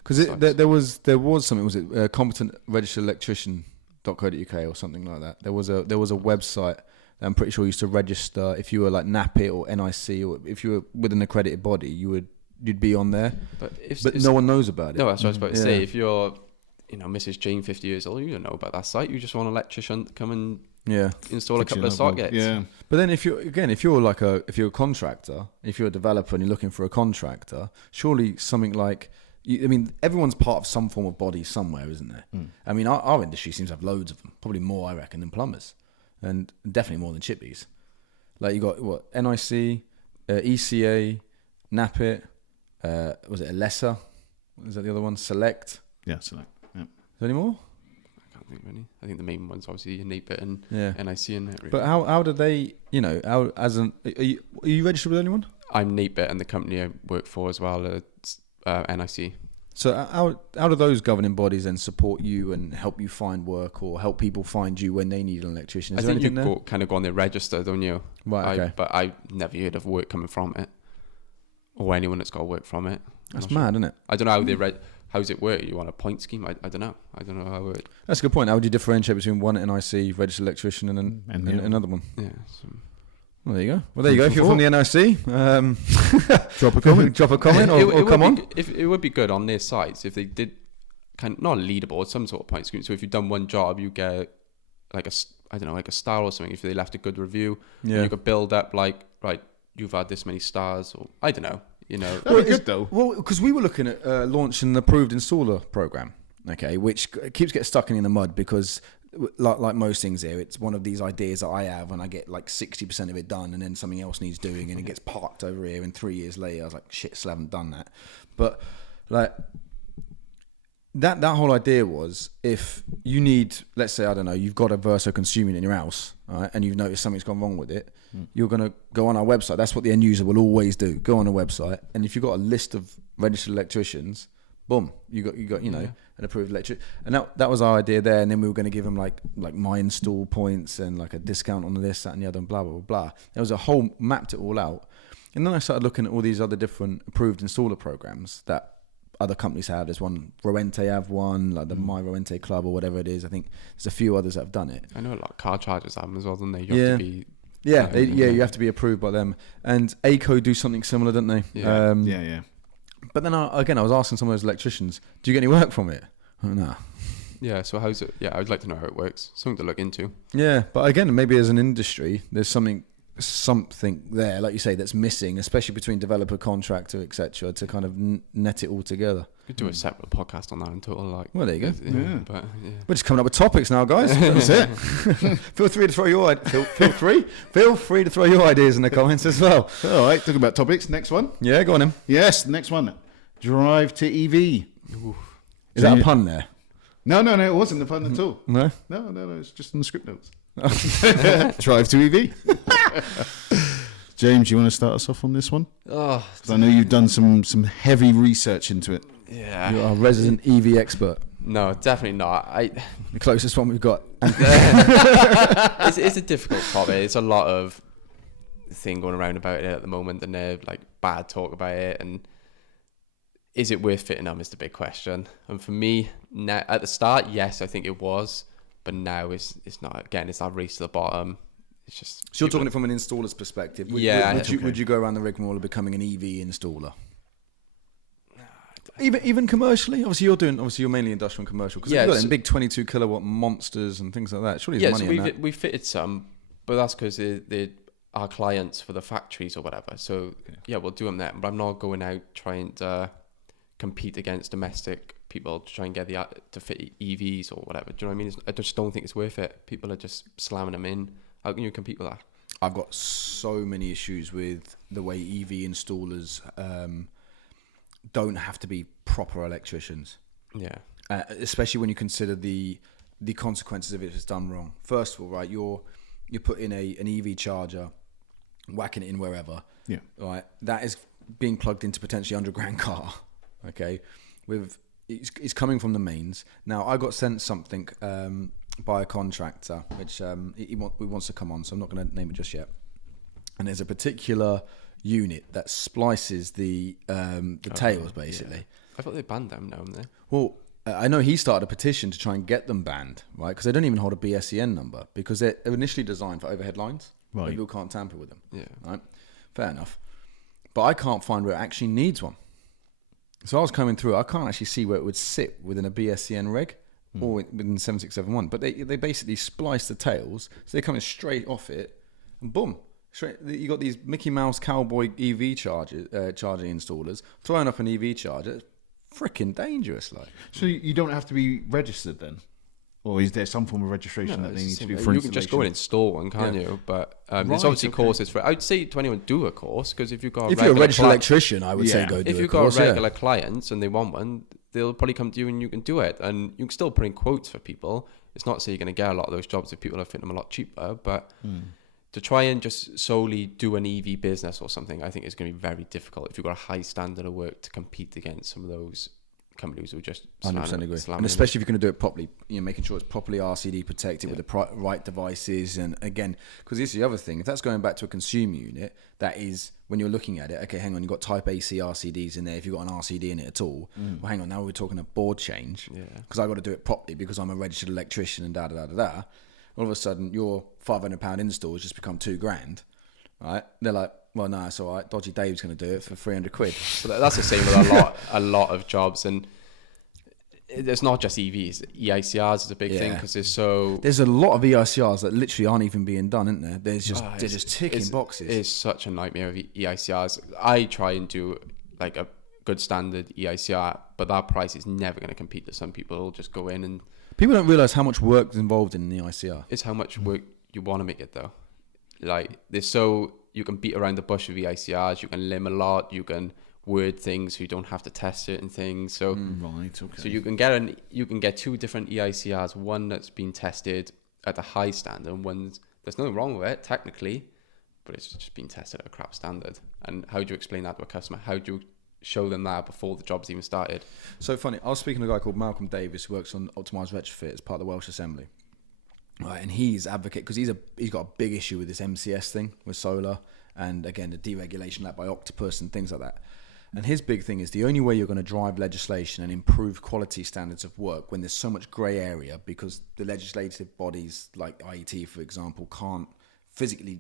because there was something, was it competent registered electrician.co.uk or something like that. There was a website that I'm pretty sure used to register if you were like NAPIT or NIC, or if you were with an accredited body, you'd be on there, but no one knows about it. No, that's what I was about to say. If you're Mrs. Jane, 50 years old, you don't know about that site. You just want an electrician to come and install a couple of sockets. Yeah. But then if you're a contractor, if you're a developer and you're looking for a contractor, surely something like, everyone's part of some form of body somewhere, isn't there? I mean, our industry seems to have loads of them, probably more, I reckon, than plumbers, and definitely more than chippies. Like you got NIC, ECA, NAPIT, was it Alessa? Is that the other one? Select. Yeah, Select. Yeah. Is there any more? I think the main one's obviously NAPIT and NIC in it. Really. But how do they, are you registered with anyone? I'm NAPIT, and the company I work for as well is NIC. So how do those governing bodies then support you and help you find work or help people find you when they need an electrician? I think you kind of go on their register, don't you? Right, okay. But I never heard of work coming from it or anyone that's got work from it. That's mad, isn't it? I don't know how how's it work? You want a point scheme? I don't know. I don't know how it. That's a good point. How would you differentiate between one NIC registered electrician and another one? Yeah. Well, there you go. Well, there you go. If you're from the NIC, drop a comment. Drop a comment, or come on. It would be good on their sites if they did not a leaderboard, some sort of point scheme. So if you've done one job, you get like a star or something. If they left a good review, you could build up like, right, you've had this many stars, or I don't know. That'd be good though. Well, because we were looking at launching the approved installer program, which keeps getting stuck in the mud because, like most things here, it's one of these ideas that I have, and I get like 60% of it done, and then something else needs doing, and it gets parked over here, and 3 years later, I was like, shit, still haven't done that. But like that whole idea was, if you need, let's say, I don't know, you've got a Verso consuming in your house, right, and you've noticed something's gone wrong with it. You're going to go on our website. That's what the end user will always do. Go on a website, and if you've got a list of registered electricians, boom, you got an approved electrician. And that was our idea there. And then we were going to give them like my install points and like a discount on this, that, and the other, and blah blah blah blah. There was a whole mapped it all out. And then I started looking at all these other different approved installer programs that other companies have. There's one, Rowente have one, like the My Rowente Club or whatever it is. I think there's a few others that have done it. I know a lot of car chargers have them as well, don't they? You have to be. You have to be approved by them. And ACO do something similar, don't they? Yeah. But then I was asking some of those electricians, do you get any work from it? Oh, no. Yeah, so how's it? Yeah, I'd like to know how it works. Something to look into. Yeah, but again, maybe as an industry, there's something there, like you say, that's missing, especially between developer, contractor, etc., to kind of net it all together. Could do a separate podcast on that in total. Like, well, there you go. But we're just coming up with topics now, guys. That's it. Feel free to throw your ideas in the comments as well. All right, talking about topics. Next one. Yeah, go on then. Yes, next one. Drive to EV. Ooh. Is that a pun there? No, it wasn't a pun at all. No. It's just in the script notes. Drive to EV. James, you want to start us off on this one? Oh, 'Cause I know you've done some heavy research into it. yeah. You're a resident EV expert. No, definitely not. The closest one we've got. It's a difficult topic. It's a lot of thing going around about it at the moment, and like bad talk about it. And is it worth fitting them is the big question. And for me, now at the start, yes, I think it was, but now it's not. Again, it's that race to the bottom. It's just. So you're talking it from an installer's perspective. Would you go around the rigmarole of becoming an EV installer? Even commercially, obviously you're mainly industrial and commercial because you've got them big 22 kilowatt monsters and things like that. Surely there's money in that. We fitted some, but that's because they are clients for the factories or whatever. So we'll do them there. But I'm not going out trying to compete against domestic people to try and get to fit EVs or whatever. Do you know what I mean? I just don't think it's worth it. People are just slamming them in. How can you compete with that? I've got so many issues with the way EV installers don't have to be proper electricians. Yeah. Especially when you consider the consequences of it if it's done wrong. First of all, right, you put in an EV charger, whacking it in wherever. Yeah. Right. That is being plugged into potentially $100,000 car. Okay. It's coming from the mains. Now I got sent something by a contractor which he wants to come on, so I'm not going to name it just yet. And there's a particular unit that splices the tails basically. Yeah. I thought they banned them now and then. Well, I know he started a petition to try and get them banned, right? Because they don't even hold a BSEN number because they're initially designed for overhead lines. Right. People can't tamper with them. Yeah. Right. Fair enough. But I can't find where it actually needs one. So I was coming through. I can't actually see where it would sit within a BSEN reg or within 7671. But they basically splice the tails, so they're coming straight off it, and boom. Straight, you got these Mickey Mouse Cowboy EV charging installers throwing up an EV charger. It's freaking dangerous, like. So you don't have to be registered then, or is there some form of registration that they need to do for installation? You can just go and install one, can't you? But there's obviously courses for it. I'd say to anyone, do a course, because if you've got you're a registered electrician, I would say go do a course. If you've got regular clients and they want one, they'll probably come to you and you can do it. And you can still put in quotes for people. It's not to say you're going to get a lot of those jobs if people are fitting them a lot cheaper, but to try and just solely do an EV business or something, I think is going to be very difficult if you've got a high standard of work to compete against some of those companies who are just 100% agree. And especially if you're going to do it properly, making sure it's properly RCD protected with the right devices. And again, because this is the other thing, if that's going back to a consumer unit, that is when you're looking at it, okay, hang on, you've got type AC RCDs in there. If you've got an RCD in it at all, well, hang on, now we're talking a board change because I've got to do it properly because I'm a registered electrician and da-da-da-da-da. All of a sudden, your £500 install has just become £2,000, right? They're like, well, no, it's all right. Dodgy Dave's going to do it for £300. So that's the same with a lot of jobs, and it's not just EVs. EICRs is a big thing because there's a lot of EICRs that literally aren't even being done, isn't there? They're just ticking boxes. It's such a nightmare of EICRs. I try and do like a good standard EICR, but that price is never going to compete with some people who'll just go in and. People don't realise how much work is involved in the ICR. It's how much work you want to make it though. Like you can beat around the bush with EICRs, you can limb a lot, you can word things so you don't have to test certain things. So So you can get two different EICRs, one that's been tested at a high standard and one's there's nothing wrong with it technically, but it's just been tested at a crap standard. And how do you explain that to a customer? How do you show them that before the job's even started? So funny, I was speaking to a guy called Malcolm Davis who works on Optimised Retrofit as part of the Welsh Assembly, right? And he's advocate because he's got a big issue with this MCS thing with solar and again the deregulation like by Octopus and things like that. And his big thing is the only way you're going to drive legislation and improve quality standards of work when there's so much grey area because the legislative bodies like IET, for example, can't physically.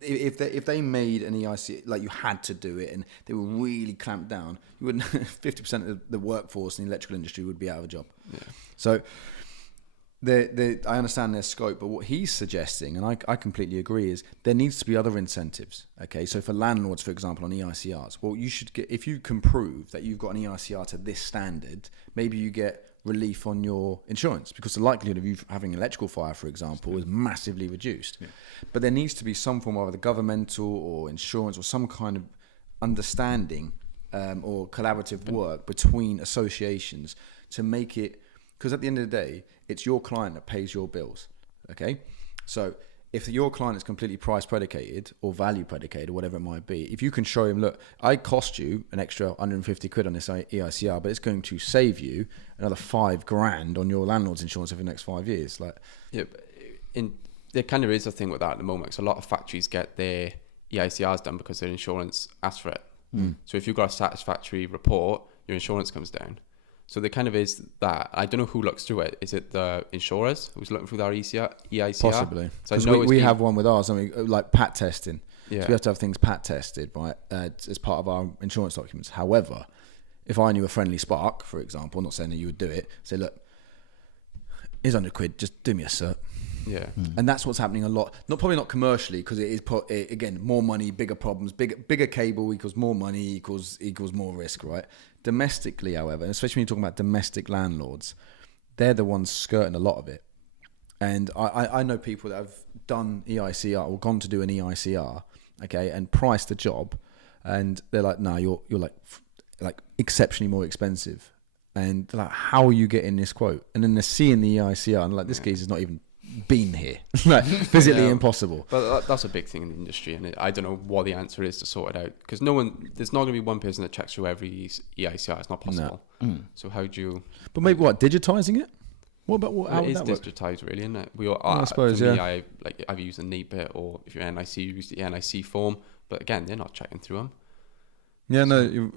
If they made an EIC like you had to do it and they were really clamped down, you wouldn't 50% of the workforce in the electrical industry would be out of a job. Yeah. So I understand their scope, but what he's suggesting, and I completely agree, is there needs to be other incentives. Okay, so for landlords, for example, on EICRs, well, you should get, if you can prove that you've got an EICR to this standard, maybe you get relief on your insurance because the likelihood of you having electrical fire, for example, is massively reduced. Yeah. But there needs to be some form of either governmental or insurance or some kind of understanding or collaborative work between associations to make it, because at the end of the day, it's your client that pays your bills. Okay, so if your client is completely price predicated or value predicated or whatever it might be, if you can show him, look, I cost you an extra 150 quid on this EICR, but it's going to save you another $5,000 on your landlord's insurance over the next 5 years. Like, yeah, there kind of is a thing with that at the moment. Because a lot of factories get their EICRs done because their insurance asks for it. So if you've got a satisfactory report, your insurance comes down. So there kind of is that. I don't know who looks through it. Is it the insurers who's looking through their EICR? Possibly. So Because we have one with ours, I mean, like PAT testing. Yeah. So we have to have things PAT tested right, as part of our insurance documents. However, if I knew a friendly spark, for example, not saying that you would do it, say, look, here's 100 quid, just do me a cert. Yeah. And that's what's happening a lot. Probably not commercially, because it is again more money, bigger problems, bigger cable equals more money equals more risk, right? Domestically, however, and especially when you're talking about domestic landlords, they're the ones skirting a lot of it. And I know people that have done EICR or gone to do an EICR, okay, and priced the job, and they're like, no, you're like exceptionally more expensive, and they're like, how are you getting this quote? And then they're seeing the EICR and like, this geezer's not even been here. Like, physically impossible. But that's a big thing in the industry, and I don't know what the answer is to sort it out, because there's not going to be one person that checks through every EICR. It's not possible. So how do you? But maybe digitizing it? What about how it would is that work? digitized, really, isn't it? We all, I suppose, for me, yeah. I've used the NAPIT, or if you're NIC, you use the NIC form. But again, they're not checking through them. Yeah, no.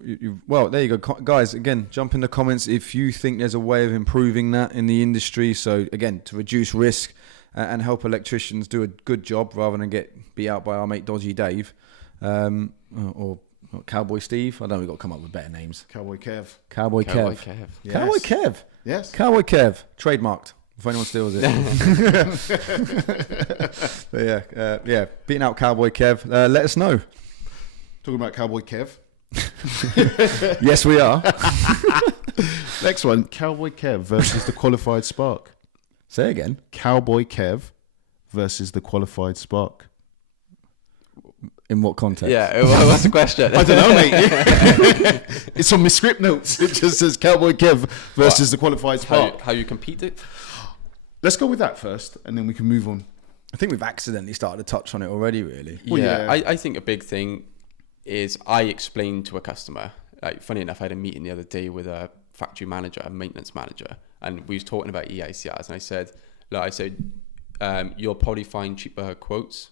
Well, there you go, guys. Again, jump in the comments if you think there's a way of improving that in the industry. So again, to reduce risk and help electricians do a good job rather than get beat out by our mate Dodgy Dave, or Cowboy Steve. I don't know, we've got to come up with better names. Cowboy Kev. Cowboy Kev. Yes. Cowboy Kev. Yes. Cowboy Kev. Trademarked. If anyone steals it. But yeah, beating out Cowboy Kev. Let us know. Talking about Cowboy Kev. Yes, we are. Next one, Cowboy Kev versus the Qualified Spark. Say again. Cowboy Kev versus the Qualified Spark. In what context? Yeah, what's the question? I don't know, mate. It's on my script notes. It just says Cowboy Kev versus the Qualified Spark. How you compete it? Let's go with that first, and then we can move on. I think we've accidentally started to touch on it already, really. Well, yeah. yeah. I think a big thing is I explained to a customer, like, funny enough, I had a meeting the other day with a factory manager, a maintenance manager, and we was talking about EICRs, and I said, you'll probably find cheaper quotes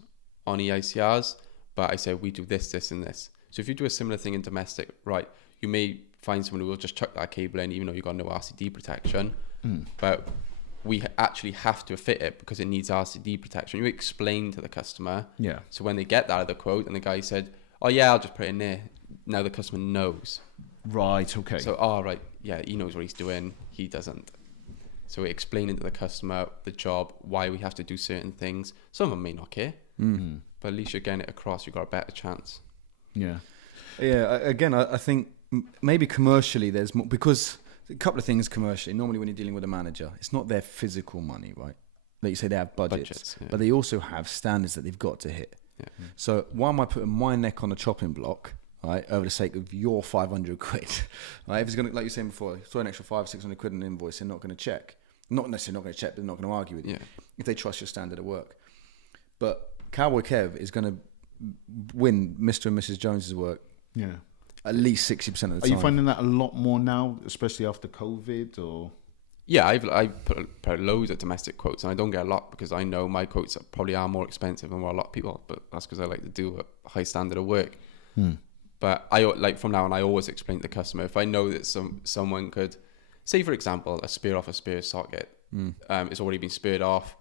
on EICRs, but I said, we do this, this, and this. So if you do a similar thing in domestic, right, you may find someone who will just chuck that cable in, even though you've got no RCD protection, but we actually have to fit it because it needs RCD protection. You explain to the customer. Yeah. So when they get that out of the quote, and the guy said, oh yeah, I'll just put it in there. Now the customer knows. Right, okay. So, right, yeah, he knows what he's doing. He doesn't. So explaining to the customer the job, why we have to do certain things. Some of them may not care, but at least you're getting it across. You've got a better chance. Yeah. Yeah, again, I think maybe commercially there's more, because a couple of things commercially. Normally when you're dealing with a manager, it's not their physical money, right? Like you say, they have budgets, yeah. but they also have standards that they've got to hit. Yeah. So why am I putting my neck on a chopping block, right, over the sake of your 500 quid? Right? If it's going to, like you were saying before, throw an extra 500-600 quid in an invoice, they're not going to check. Not necessarily not going to check, but they're not going to argue with you if they trust your standard of work. But Cowboy Kev is going to win Mr. and Mrs. Jones's work. Yeah. At least 60% of the time. Are you finding that a lot more now, especially after COVID, or? Yeah, I put loads of domestic quotes, and I don't get a lot because I know my quotes probably are more expensive than what a lot of people. But that's because I like to do a high standard of work. But from now on, I always explain to the customer, if I know that someone could, say for example, a spear off a spear socket, it's already been speared off.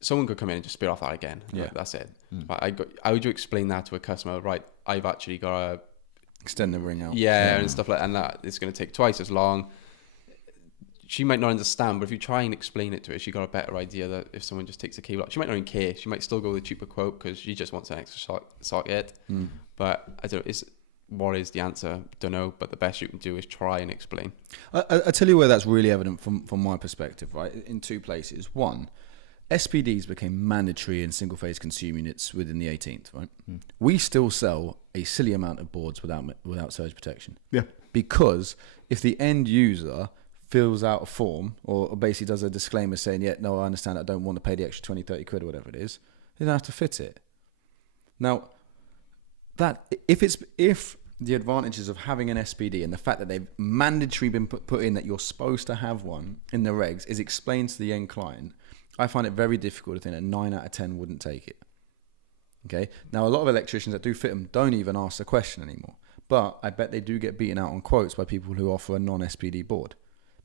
Someone could come in and just spear off that again. Yeah, like, that's it. But how would you explain that to a customer? Right, I've actually got to extend the ring out. Yeah, and stuff like that. And that it's going to take twice as long. She might not understand, but if you try and explain it to her, she got a better idea that if someone just takes a cable out, she might not even care. She might still go with a cheaper quote because she just wants an extra socket. But I don't know, what is the answer? Don't know, but the best you can do is try and explain. I tell you where that's really evident from my perspective, right? In two places. One, SPDs became mandatory in single-phase consumer units within the 18th, right? We still sell a silly amount of boards without surge protection. Yeah. Because if the end user fills out a form or basically does a disclaimer saying, yeah, no, I understand, I don't want to pay the extra 20, 30 quid or whatever it is, They don't have to fit it. Now, that if the advantages of having an SPD and the fact that they've mandatorily been put in that you're supposed to have one in the regs is explained to the end client, I find it very difficult to think that 9 out of 10 wouldn't take it. Okay. Now, a lot of electricians that do fit them don't even ask the question anymore. But I bet they do get beaten out on quotes by people who offer a non-SPD board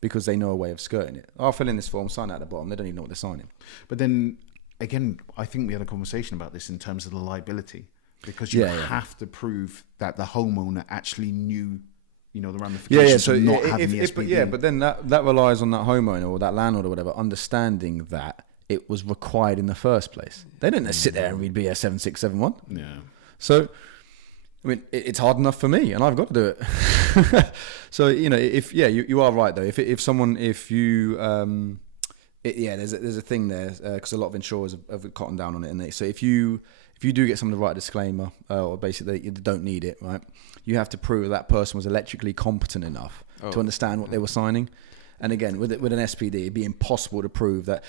because they know a way of skirting it. I'll fill in this form, sign out the bottom. They don't even know what they're signing. But then, again, I think we had a conversation about this in terms of the liability. Because you have to prove that the homeowner actually knew, the ramifications of not having the SPD. But then that relies on that homeowner or that landlord or whatever understanding that it was required in the first place. They didn't sit there and read BS 7671. Yeah. So, I mean, it's hard enough for me, and I've got to do it. So, you are right though. There's a thing there because a lot of insurers have cottoned down on it, and so if you do get someone to write a disclaimer, or basically you don't need it, right? You have to prove that person was electrically competent enough to understand what they were signing. And again, with an SPD, it'd be impossible to prove that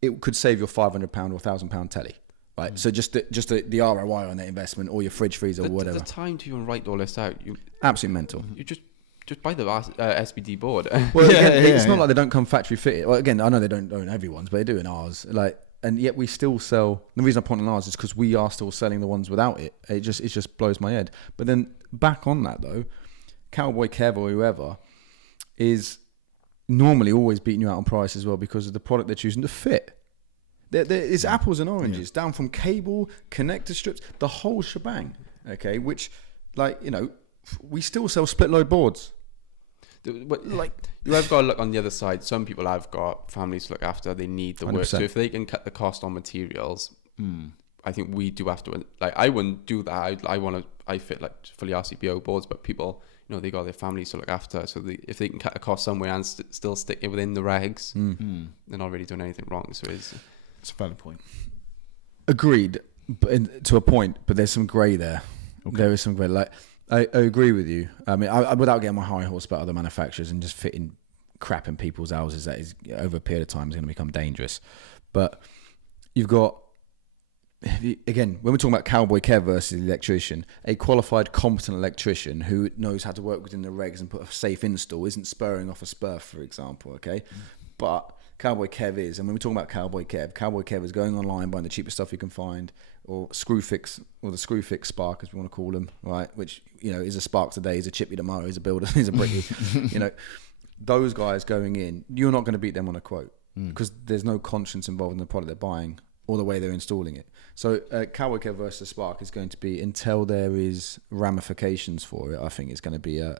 it could save your £500 or £1,000 telly, right? So just the ROI on that investment, or your fridge freezer or whatever. The time to even write all this out, absolutely mental. You just buy the SPD board. Well, it's not like they don't come factory fitted. Well, again, I know they don't own everyone's, but they do in ours. And yet we still sell. The reason I point on ours is because we are still selling the ones without it. It just blows my head. But then back on that though, Cowboy Kev or whoever is normally always beating you out on price as well because of the product they're choosing to fit. It's apples and oranges, down from cable, connector strips, the whole shebang. Okay, which we still sell split load boards. You have got to look on the other side. Some people have got families to look after. They need the 100%. Work. So if they can cut the cost on materials, I think we do have to. I wouldn't do that. I fit fully RCPO boards, but people, they got their families to look after. So if they can cut a cost somewhere and still stick it within the regs, they're not really doing anything wrong. So it's a valid point. Agreed, but to a point. But there's some grey there. Okay. There is some grey. I agree with you. I mean, I without getting my high horse about other manufacturers and just fitting crap in people's houses, that is over a period of time is going to become dangerous. But you've got, again, when we're talking about Cowboy Kev versus the electrician, a qualified, competent electrician who knows how to work within the regs and put a safe install isn't spurring off a spur, for example, okay? But Cowboy Kev is, and when we're talking about Cowboy Kev is going online, buying the cheapest stuff you can find, or the screw fix spark, as we want to call them, right? Which, is a spark today, is a chippy tomorrow, is a builder, is a brickie. Those guys going in, you're not going to beat them on a quote because there's no conscience involved in the product they're buying or the way they're installing it. So Cowboy Kev versus Spark is going to be, until there is ramifications for it, I think it's going to be a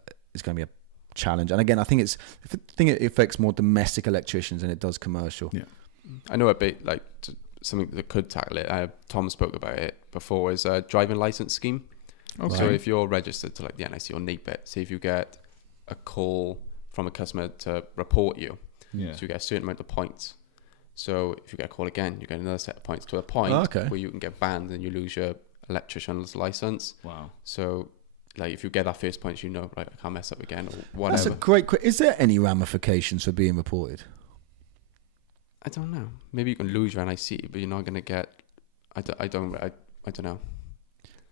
challenge. And again, I think it affects more domestic electricians than it does commercial. Yeah, I know a bit something that could tackle it. Tom spoke about it before. Is a driving license scheme. Okay. So if you're registered to the NIC or NAPIT, say if you get a call from a customer to report you, so you get a certain amount of points. So if you get a call again, you get another set of points to a point where you can get banned and you lose your electrician's license. Wow. So if you get that first point, I can't mess up again or whatever. That's a great question. Is there any ramifications for being reported? I don't know. Maybe you can lose your NIC, but you're not going to get. I don't know.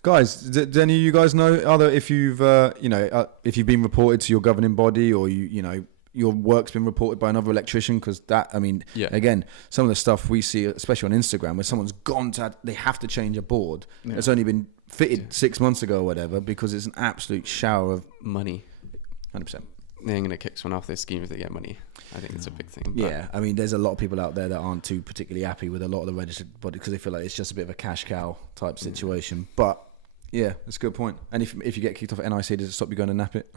Guys, do any of you guys know if you've if you've been reported to your governing body, or your work's been reported by another electrician? Because again, some of the stuff we see, especially on Instagram, where someone's gone they have to change a board that's only been fitted 6 months ago or whatever, because it's an absolute shower of money. 100%. They ain't going to kick someone off their scheme if they get money. I think it's a big thing. Yeah, I mean, there's a lot of people out there that aren't too particularly happy with a lot of the registered body because they feel like it's just a bit of a cash cow type situation. But yeah, that's a good point. And if you get kicked off at NIC, does it stop you going to nap it?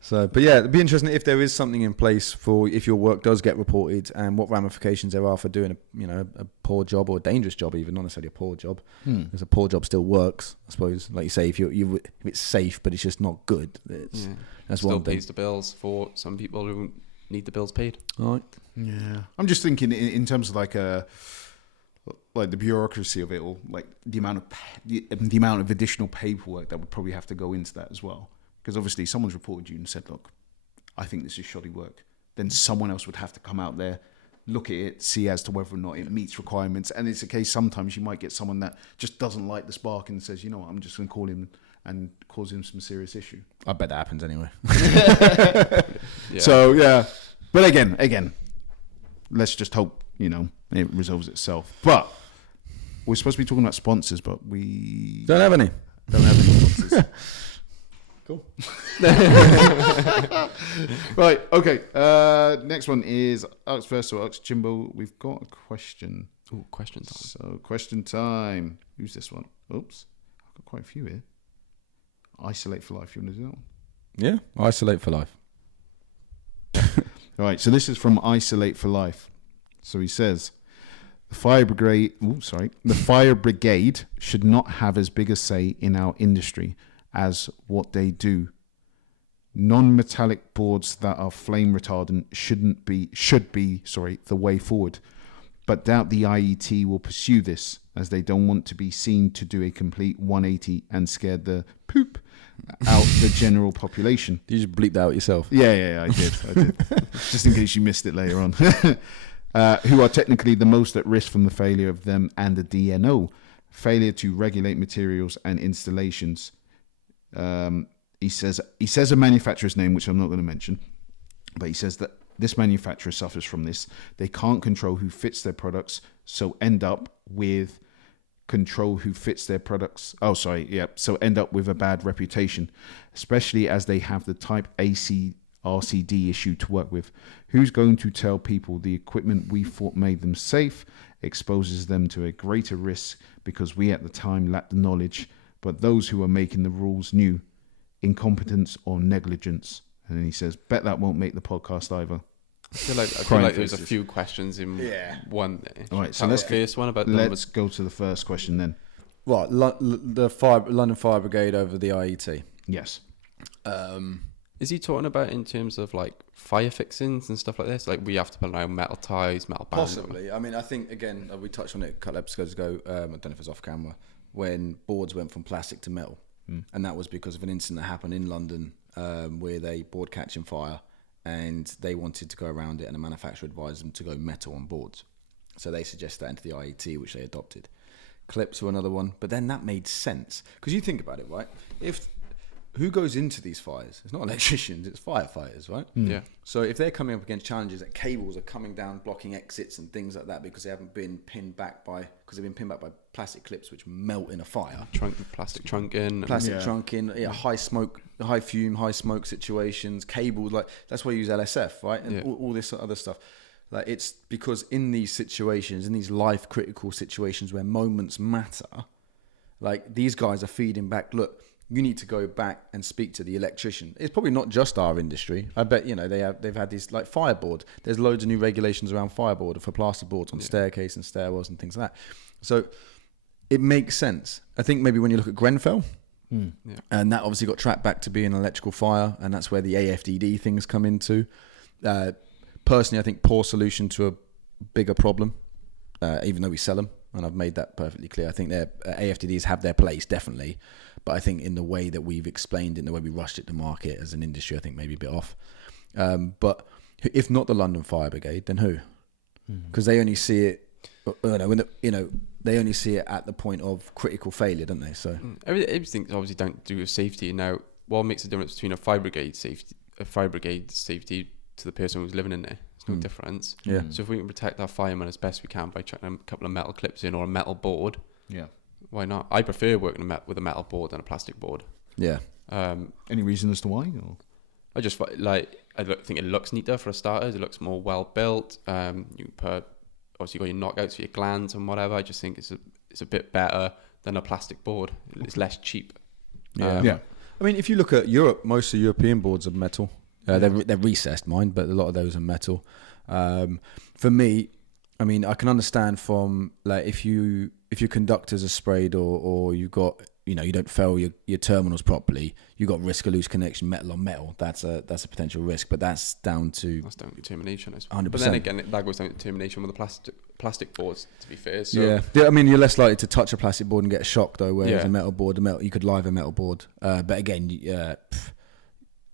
So, but yeah, it'd be interesting if there is something in place for if your work does get reported and what ramifications there are for doing a poor job or a dangerous job, even not necessarily a poor job. Because a poor job still works, I suppose. Like you say, if it's safe but it's just not good, that's still one thing. Pays the bills for some people who need the bills paid. All right. Yeah, I'm just thinking in terms of the bureaucracy of it all, the amount of additional paperwork that would probably have to go into that as well. Because obviously someone's reported you and said, look, I think this is shoddy work. Then someone else would have to come out there, look at it, see as to whether or not it meets requirements. And it's a case sometimes you might get someone that just doesn't like the spark and says, you know what, I'm just going to call him and cause him some serious issue. I bet that happens anyway. Yeah. So, yeah. But again, let's just hope, it resolves itself. But we're supposed to be talking about sponsors, but we Don't have any. don't have any sponsors. Cool. Right, okay. Next one is Ux first or Ux Jimbo. We've got a question. Ooh, question time. So, question time. Who's this one? Oops. I've got quite a few here. Isolate for life. You want to do that one? Yeah, isolate for life. All right, so this is from Isolate for Life. So he says, the Fire Brigade should not have as big a say in our industry as what they do. Non-metallic boards that are flame retardant should be the way forward. But doubt the IET will pursue this, as they don't want to be seen to do a complete 180 and scare the poop out the general population. Did you just bleep that out yourself? Yeah, I did. Just in case you missed it later on. Who are technically the most at risk from the failure of them and the DNO. Failure to regulate materials and installations. He says a manufacturer's name, which I'm not going to mention, but he says that this manufacturer suffers from this. They can't control who fits their products, so end up with control who fits their products. So end up with a bad reputation, especially as they have the type AC RCD issue to work with. Who's going to tell people the equipment we thought made them safe exposes them to a greater risk because we at the time lacked the knowledge, but those who are making the rules knew? Incompetence or negligence. And then he says, bet that won't make the podcast either. I feel like there's a few questions in one there. All right, so let's first one about let's go to the first question then. What, London Fire Brigade over the IET? Yes. Is he talking about in terms of like fire fixings and stuff like this? Like we have to put around metal ties, metal bands? Possibly. I mean, I think, again, we touched on it a couple episodes ago, I don't know if it was off camera, when boards went from plastic to metal. And that was because of an incident that happened in London with a board catching fire, and they wanted to go around it, and the manufacturer advised them to go metal on boards. So they suggested that into the IET, which they adopted. Clips were another one, but then that made sense. Because you think about it, right? Who goes into these fires? It's not electricians, it's firefighters, right? Yeah. So if they're coming up against challenges that cables are coming down, blocking exits and things like that because they haven't been pinned back by plastic clips which melt in a fire. Plastic trunking. Trunking, high smoke, high fume, high smoke situations, cables, like that's why you use LSF, right? And all this other stuff. Like it's because in these situations, in these life critical situations where moments matter, like these guys are feeding back, look, you need to go back and speak to the electrician. It's probably not just our industry. I bet they've had these like fireboard. There's loads of new regulations around fireboard for plasterboards on staircase and stairwells and things like that. So it makes sense. I think maybe when you look at Grenfell, and that obviously got tracked back to being an electrical fire, and that's where the AFDD things come into. Personally, I think poor solution to a bigger problem, even though we sell them, and I've made that perfectly clear. I think their AFDDs have their place, definitely. But I think in the way that we've explained it, in the way we rushed it to market as an industry, I think maybe a bit off. But if not the London Fire Brigade, then who? Because they only see it, they only see it at the point of critical failure, don't they? So everything's obviously down to do with safety. Now, what makes the difference between a fire brigade safety to the person who's living in there? There's no difference. Yeah. So if we can protect our firemen as best we can by chucking a couple of metal clips in or a metal board, why not? I prefer working with a metal board than a plastic board. Yeah. Any reason as to why? Or? I just think it looks neater for starters. It looks more well built. You put obviously you got your knockouts for your glands and whatever. I just think it's a bit better than a plastic board. It's less cheap. Yeah. I mean, if you look at Europe, most of European boards are metal. They're recessed, mine, but a lot of those are metal. For me, I mean, I can understand from like if your conductors are sprayed or you got you don't fail your terminals properly, you got risk of loose connection, metal on metal. That's a potential risk, but that's down to termination. 100%. But then again, that goes down to termination with the plastic boards. To be fair, so I mean, you're less likely to touch a plastic board and get a shock though. Whereas a metal board, you could live a metal board. But again,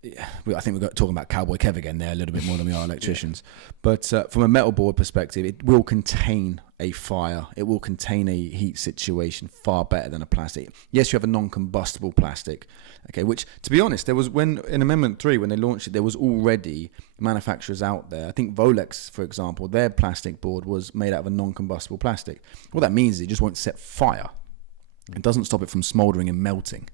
I think we're talking about Cowboy Kev again there a little bit more than we are electricians. But from a metal board perspective, it will contain a fire. It will contain a heat situation far better than a plastic. Yes, you have a non-combustible plastic, okay, which, to be honest, there was in Amendment 3, when they launched it, there was already manufacturers out there. I think Volex, for example, their plastic board was made out of a non-combustible plastic. What that means is it just won't set fire. It doesn't stop it from smouldering and melting.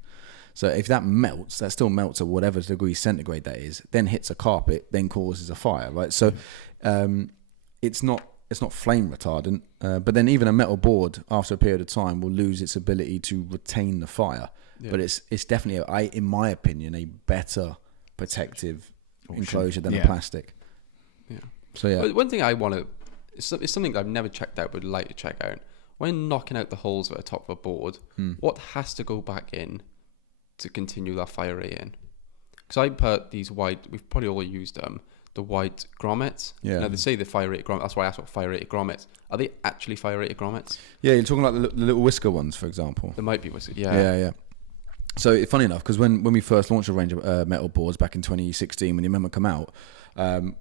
So if that melts, that still melts at whatever degree centigrade that is, then hits a carpet, then causes a fire, right? So it's not flame retardant, but then even a metal board after a period of time will lose its ability to retain the fire. Yeah. But it's definitely, in my opinion, a better protective enclosure than a plastic. Yeah. So yeah. But one thing I want to, it's something that I've never checked out, but would like to check out. When knocking out the holes at the top of a board, what has to go back in to continue that fire rate in? Because I put these white, we've probably all used them, the white grommets. Yeah. Now they say the fire rated grommets, that's why I asked what fire rated grommets. Are they actually fire rated grommets? Yeah, you're talking about the little whisker ones, for example. There might be whisker, Yeah. So funny enough, because when we first launched a range of metal boards back in 2016, when the amendment came out,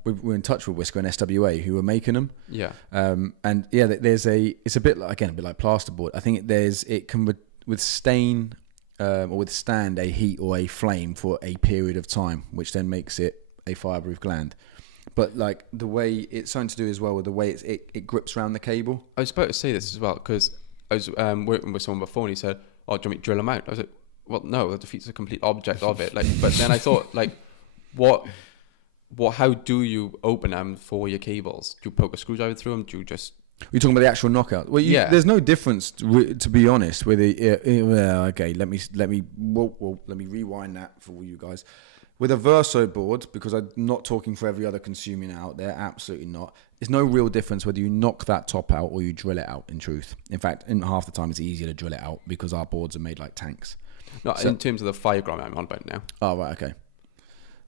we were in touch with Whisker and SWA who were making them. Yeah. And yeah, it's a bit like plasterboard. I think it can withstand a heat or a flame for a period of time, which then makes it a fireproof gland. But like the way it's something to do as well with the way it grips around the cable. I was about to say this as well, because I was working with someone before and he said, "Oh, do you want me to drill them out?" I was like, "Well, no, that defeats the complete object of it." Like, but then I thought, like, how do you open them for your cables? Do you poke a screwdriver through them? Do you just... You're talking about the actual knockout. Well, there's no difference, to be honest, with it. Okay, let me rewind that for all you guys. With a Verso board, because I'm not talking for every other consumer out there, absolutely not. There's no real difference whether you knock that top out or you drill it out, in truth. In fact, in half the time, it's easier to drill it out because our boards are made like tanks. No, in terms of the fire grommet I'm on about now. Oh, right, okay.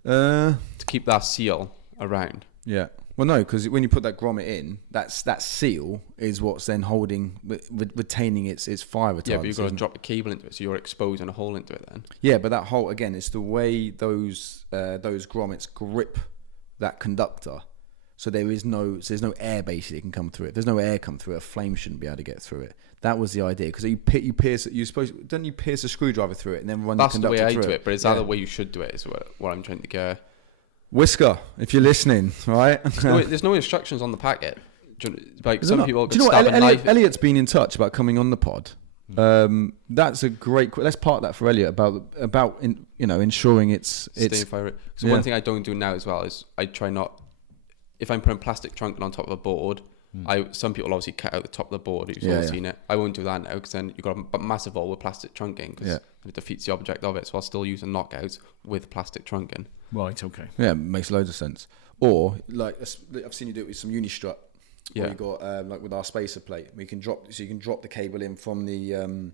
To keep that seal around. Yeah. Well, no, because when you put that grommet in, that seal is what's then retaining its fire retardant. Yeah, but you've got to drop a cable into it, so you're exposing a hole into it then. Yeah, but that hole, again, it's the way those grommets grip that conductor. So there's no air basically that can come through it. If there's no air come through it, a flame shouldn't be able to get through it. That was the idea, because you pierce a screwdriver through it and then run the conductor through it. That's the way I do it, but is that the way you should do it? Is what I'm trying to get. Whisker, if you're listening, right? There's no instructions on the packet. Like some people could stab a knife. Elliot's been in touch about coming on the pod. That's a great. Let's part that for Elliot about ensuring it's fire. So one thing I don't do now as well is I try not. If I'm putting plastic trunking on top of a board, some people obviously cut out the top of the board. You've all seen it. I won't do that now, because then you've got a massive hole with plastic trunking, because it defeats the object of it. So I'll still use a knockout with plastic trunking. Right, okay. Yeah, it makes loads of sense. Or like I've seen you do it with some Unistrut. Yeah. You got like with our spacer plate, you can drop the cable in from the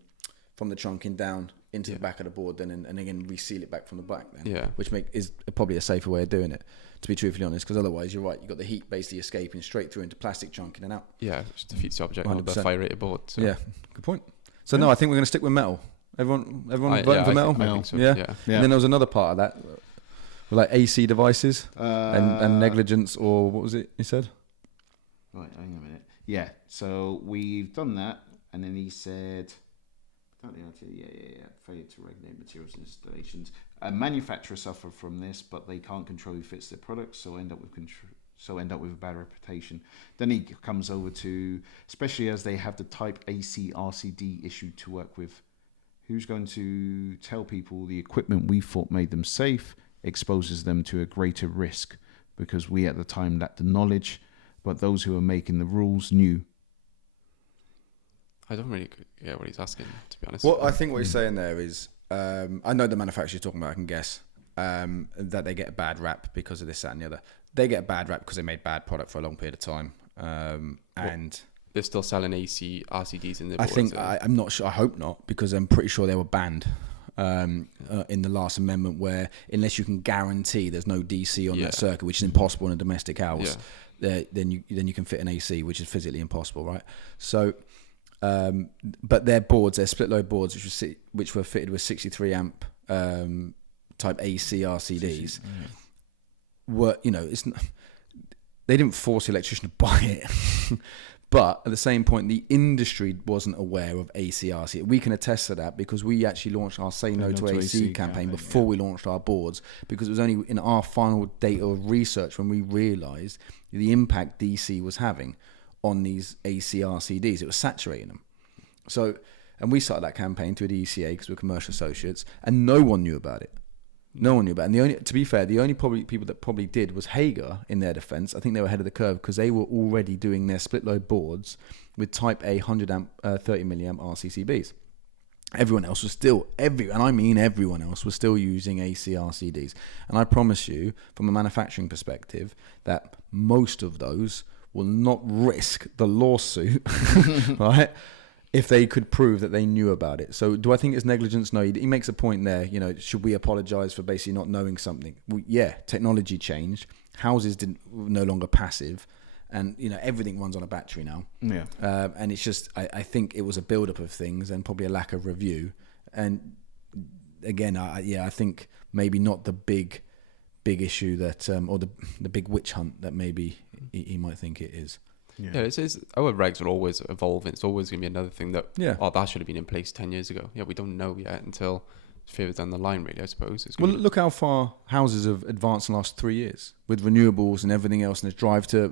trunking down into the back of the board, then and again reseal it back from the back. Then, which is probably a safer way of doing it, to be truthfully honest. Because otherwise, you're right, you've got the heat basically escaping straight through into plastic chunking and out. Yeah, which defeats the object of a fire rated board. So. Yeah, good point. So no, I think we're going to stick with metal. Everyone voting for metal? I think so. Yeah. And then there was another part of that, like AC devices and negligence, or what was it you said? Right, hang on a minute. Yeah, so we've done that, and then he said, failure to regulate materials and installations. Manufacturers suffer from this, but they can't control who fits their products, so end up with a bad reputation. Then he comes over to, especially as they have the Type AC RCD issued to work with. Who's going to tell people the equipment we thought made them safe exposes them to a greater risk, because we at the time lacked the knowledge, but those who are making the rules knew. I don't really get what he's asking, to be honest. Well, I think what he's saying there is, I know the manufacturer's talking about, I can guess, that they get a bad rap because of this, that and the other. They get a bad rap because they made bad product for a long period of time. And they're still selling AC RCDs in their boards. I think, I'm not sure, I hope not, because I'm pretty sure they were banned in the last amendment, where unless you can guarantee there's no DC on that circuit, which is impossible in a domestic house, then you can fit an AC, which is physically impossible, right? So, but their boards, their split load boards, which were fitted with 63 amp type A CRCDs were, they didn't force the electrician to buy it. But at the same point, the industry wasn't aware of ACRC. We can attest to that because we actually launched our Say No to AC campaign before we launched our boards, because it was only in our final data of research when we realised the impact DC was having on these ACRCDs. It was saturating them. So, and we started that campaign through the ECA because we're commercial associates, and no one knew about it. No one knew about it. And to be fair, the only people that probably did was Hager in their defence. I think they were ahead of the curve because they were already doing their split load boards with type A 100 amp, 30 milliamp RCCBs. Everyone else was still, everyone else was still using ACRCDs. And I promise you, from a manufacturing perspective, that most of those will not risk the lawsuit, right? If they could prove that they knew about it. So do I think it's negligence? No, he makes a point there. Should we apologise for basically not knowing something? Well, yeah, technology changed. Houses no longer passive, and everything runs on a battery now. Yeah. And it's just, I think it was a build-up of things and probably a lack of review. And again, I think maybe not the big issue that, or the big witch hunt that maybe he might think it is. Yeah, it's our regs are always evolving. It's always going to be another thing that, that should have been in place 10 years ago. Yeah, we don't know yet until further down the line, really, I suppose. Look how far houses have advanced in the last 3 years with renewables and everything else, and this drive to,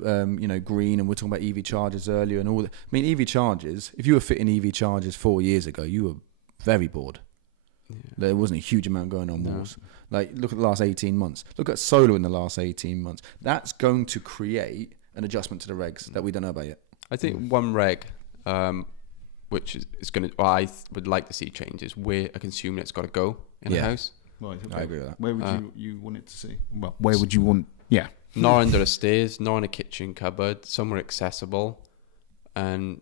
green, and we're talking about EV chargers earlier and all that. I mean, EV chargers, if you were fitting EV chargers 4 years ago, you were very bored. Yeah. There wasn't a huge amount going on walls. Like, look at the last 18 months. Look at solar in the last 18 months. That's going to create an adjustment to the regs that we don't know about yet. I think one reg, which is going to, I would like to see change, is where a consumer it's got to go in a house. Right, okay. I agree with that. Where would you want it to see? Well, where would you want? Yeah. Not under the stairs, not in a kitchen cupboard, somewhere accessible, and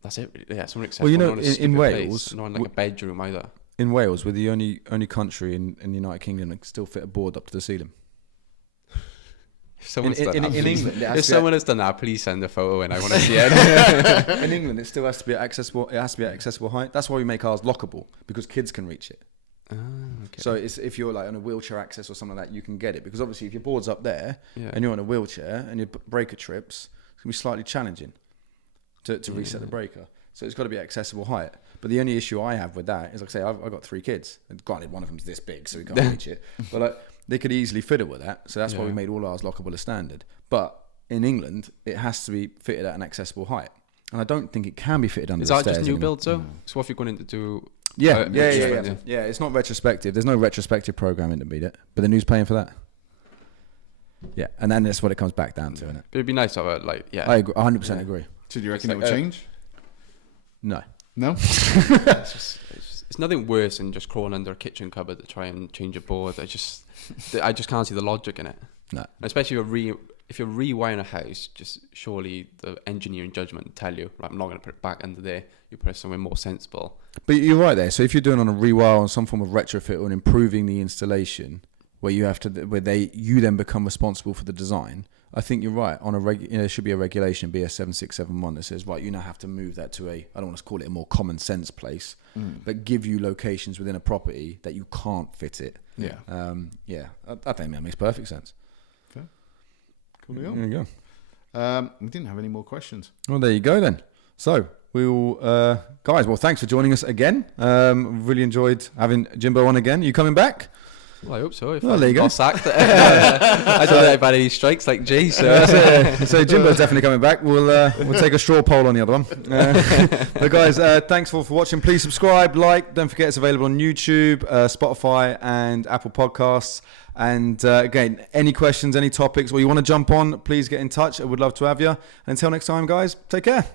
that's it. Yeah, somewhere accessible. Well, in Wales, not in like a bedroom either. In Wales, we're the only country in the United Kingdom that can still fit a board up to the ceiling. If someone has done that, please send a photo in. I want to see it. In England, it still has to be accessible. It has to be at accessible height. That's why we make ours lockable, because kids can reach it. Okay. So if you're like on a wheelchair access or something like that, you can get it, because obviously if your board's up there and you're on a wheelchair and your breaker trips, it's gonna be slightly challenging to reset the breaker. So it's got to be accessible height. But the only issue I have with that is, like I say, I've got 3 kids. And granted, one of them's this big, so we can't reach it. But they could easily fit it with that. So that's why we made all ours lockable as standard. But in England, it has to be fitted at an accessible height. And I don't think it can be fitted under the stairs. Is that just new builds, though? So if you're going to do... Yeah, it's not retrospective. There's no retrospective programming to beat it. But the news paying for that. Yeah, and then that's what it comes back down to, isn't it? It'd be nice to have I agree, 100% agree. So do you reckon it will change? No. It's nothing worse than just crawling under a kitchen cupboard to try and change a board. I just can't see the logic in it. No. Especially if you're rewiring a house, just surely the engineering judgment will tell you, right, I'm not going to put it back under there. You put it somewhere more sensible. But you're right there. So if you're doing on a rewire or some form of retrofit or improving the installation, where you then become responsible for the design, I think you're right. On there should be a regulation, BS 7671, that says, right, you now have to move that to I don't want to call it a more common sense place, but give you locations within a property that you can't fit it. Yeah. I think that makes perfect sense. Okay. Cool. There you go. We didn't have any more questions. Well, there you go then. So we'll, guys, well, thanks for joining us again. Really enjoyed having Jimbo on again. You coming back? Well, I hope so. If there you go. Got sacked. I don't know about any strikes like G. So Jimbo's definitely coming back. We'll take a straw poll on the other one. But guys, thanks for watching. Please subscribe, like. Don't forget it's available on YouTube, Spotify, and Apple Podcasts. And again, any questions, any topics, or you want to jump on, please get in touch. I would love to have you. And until next time, guys, take care.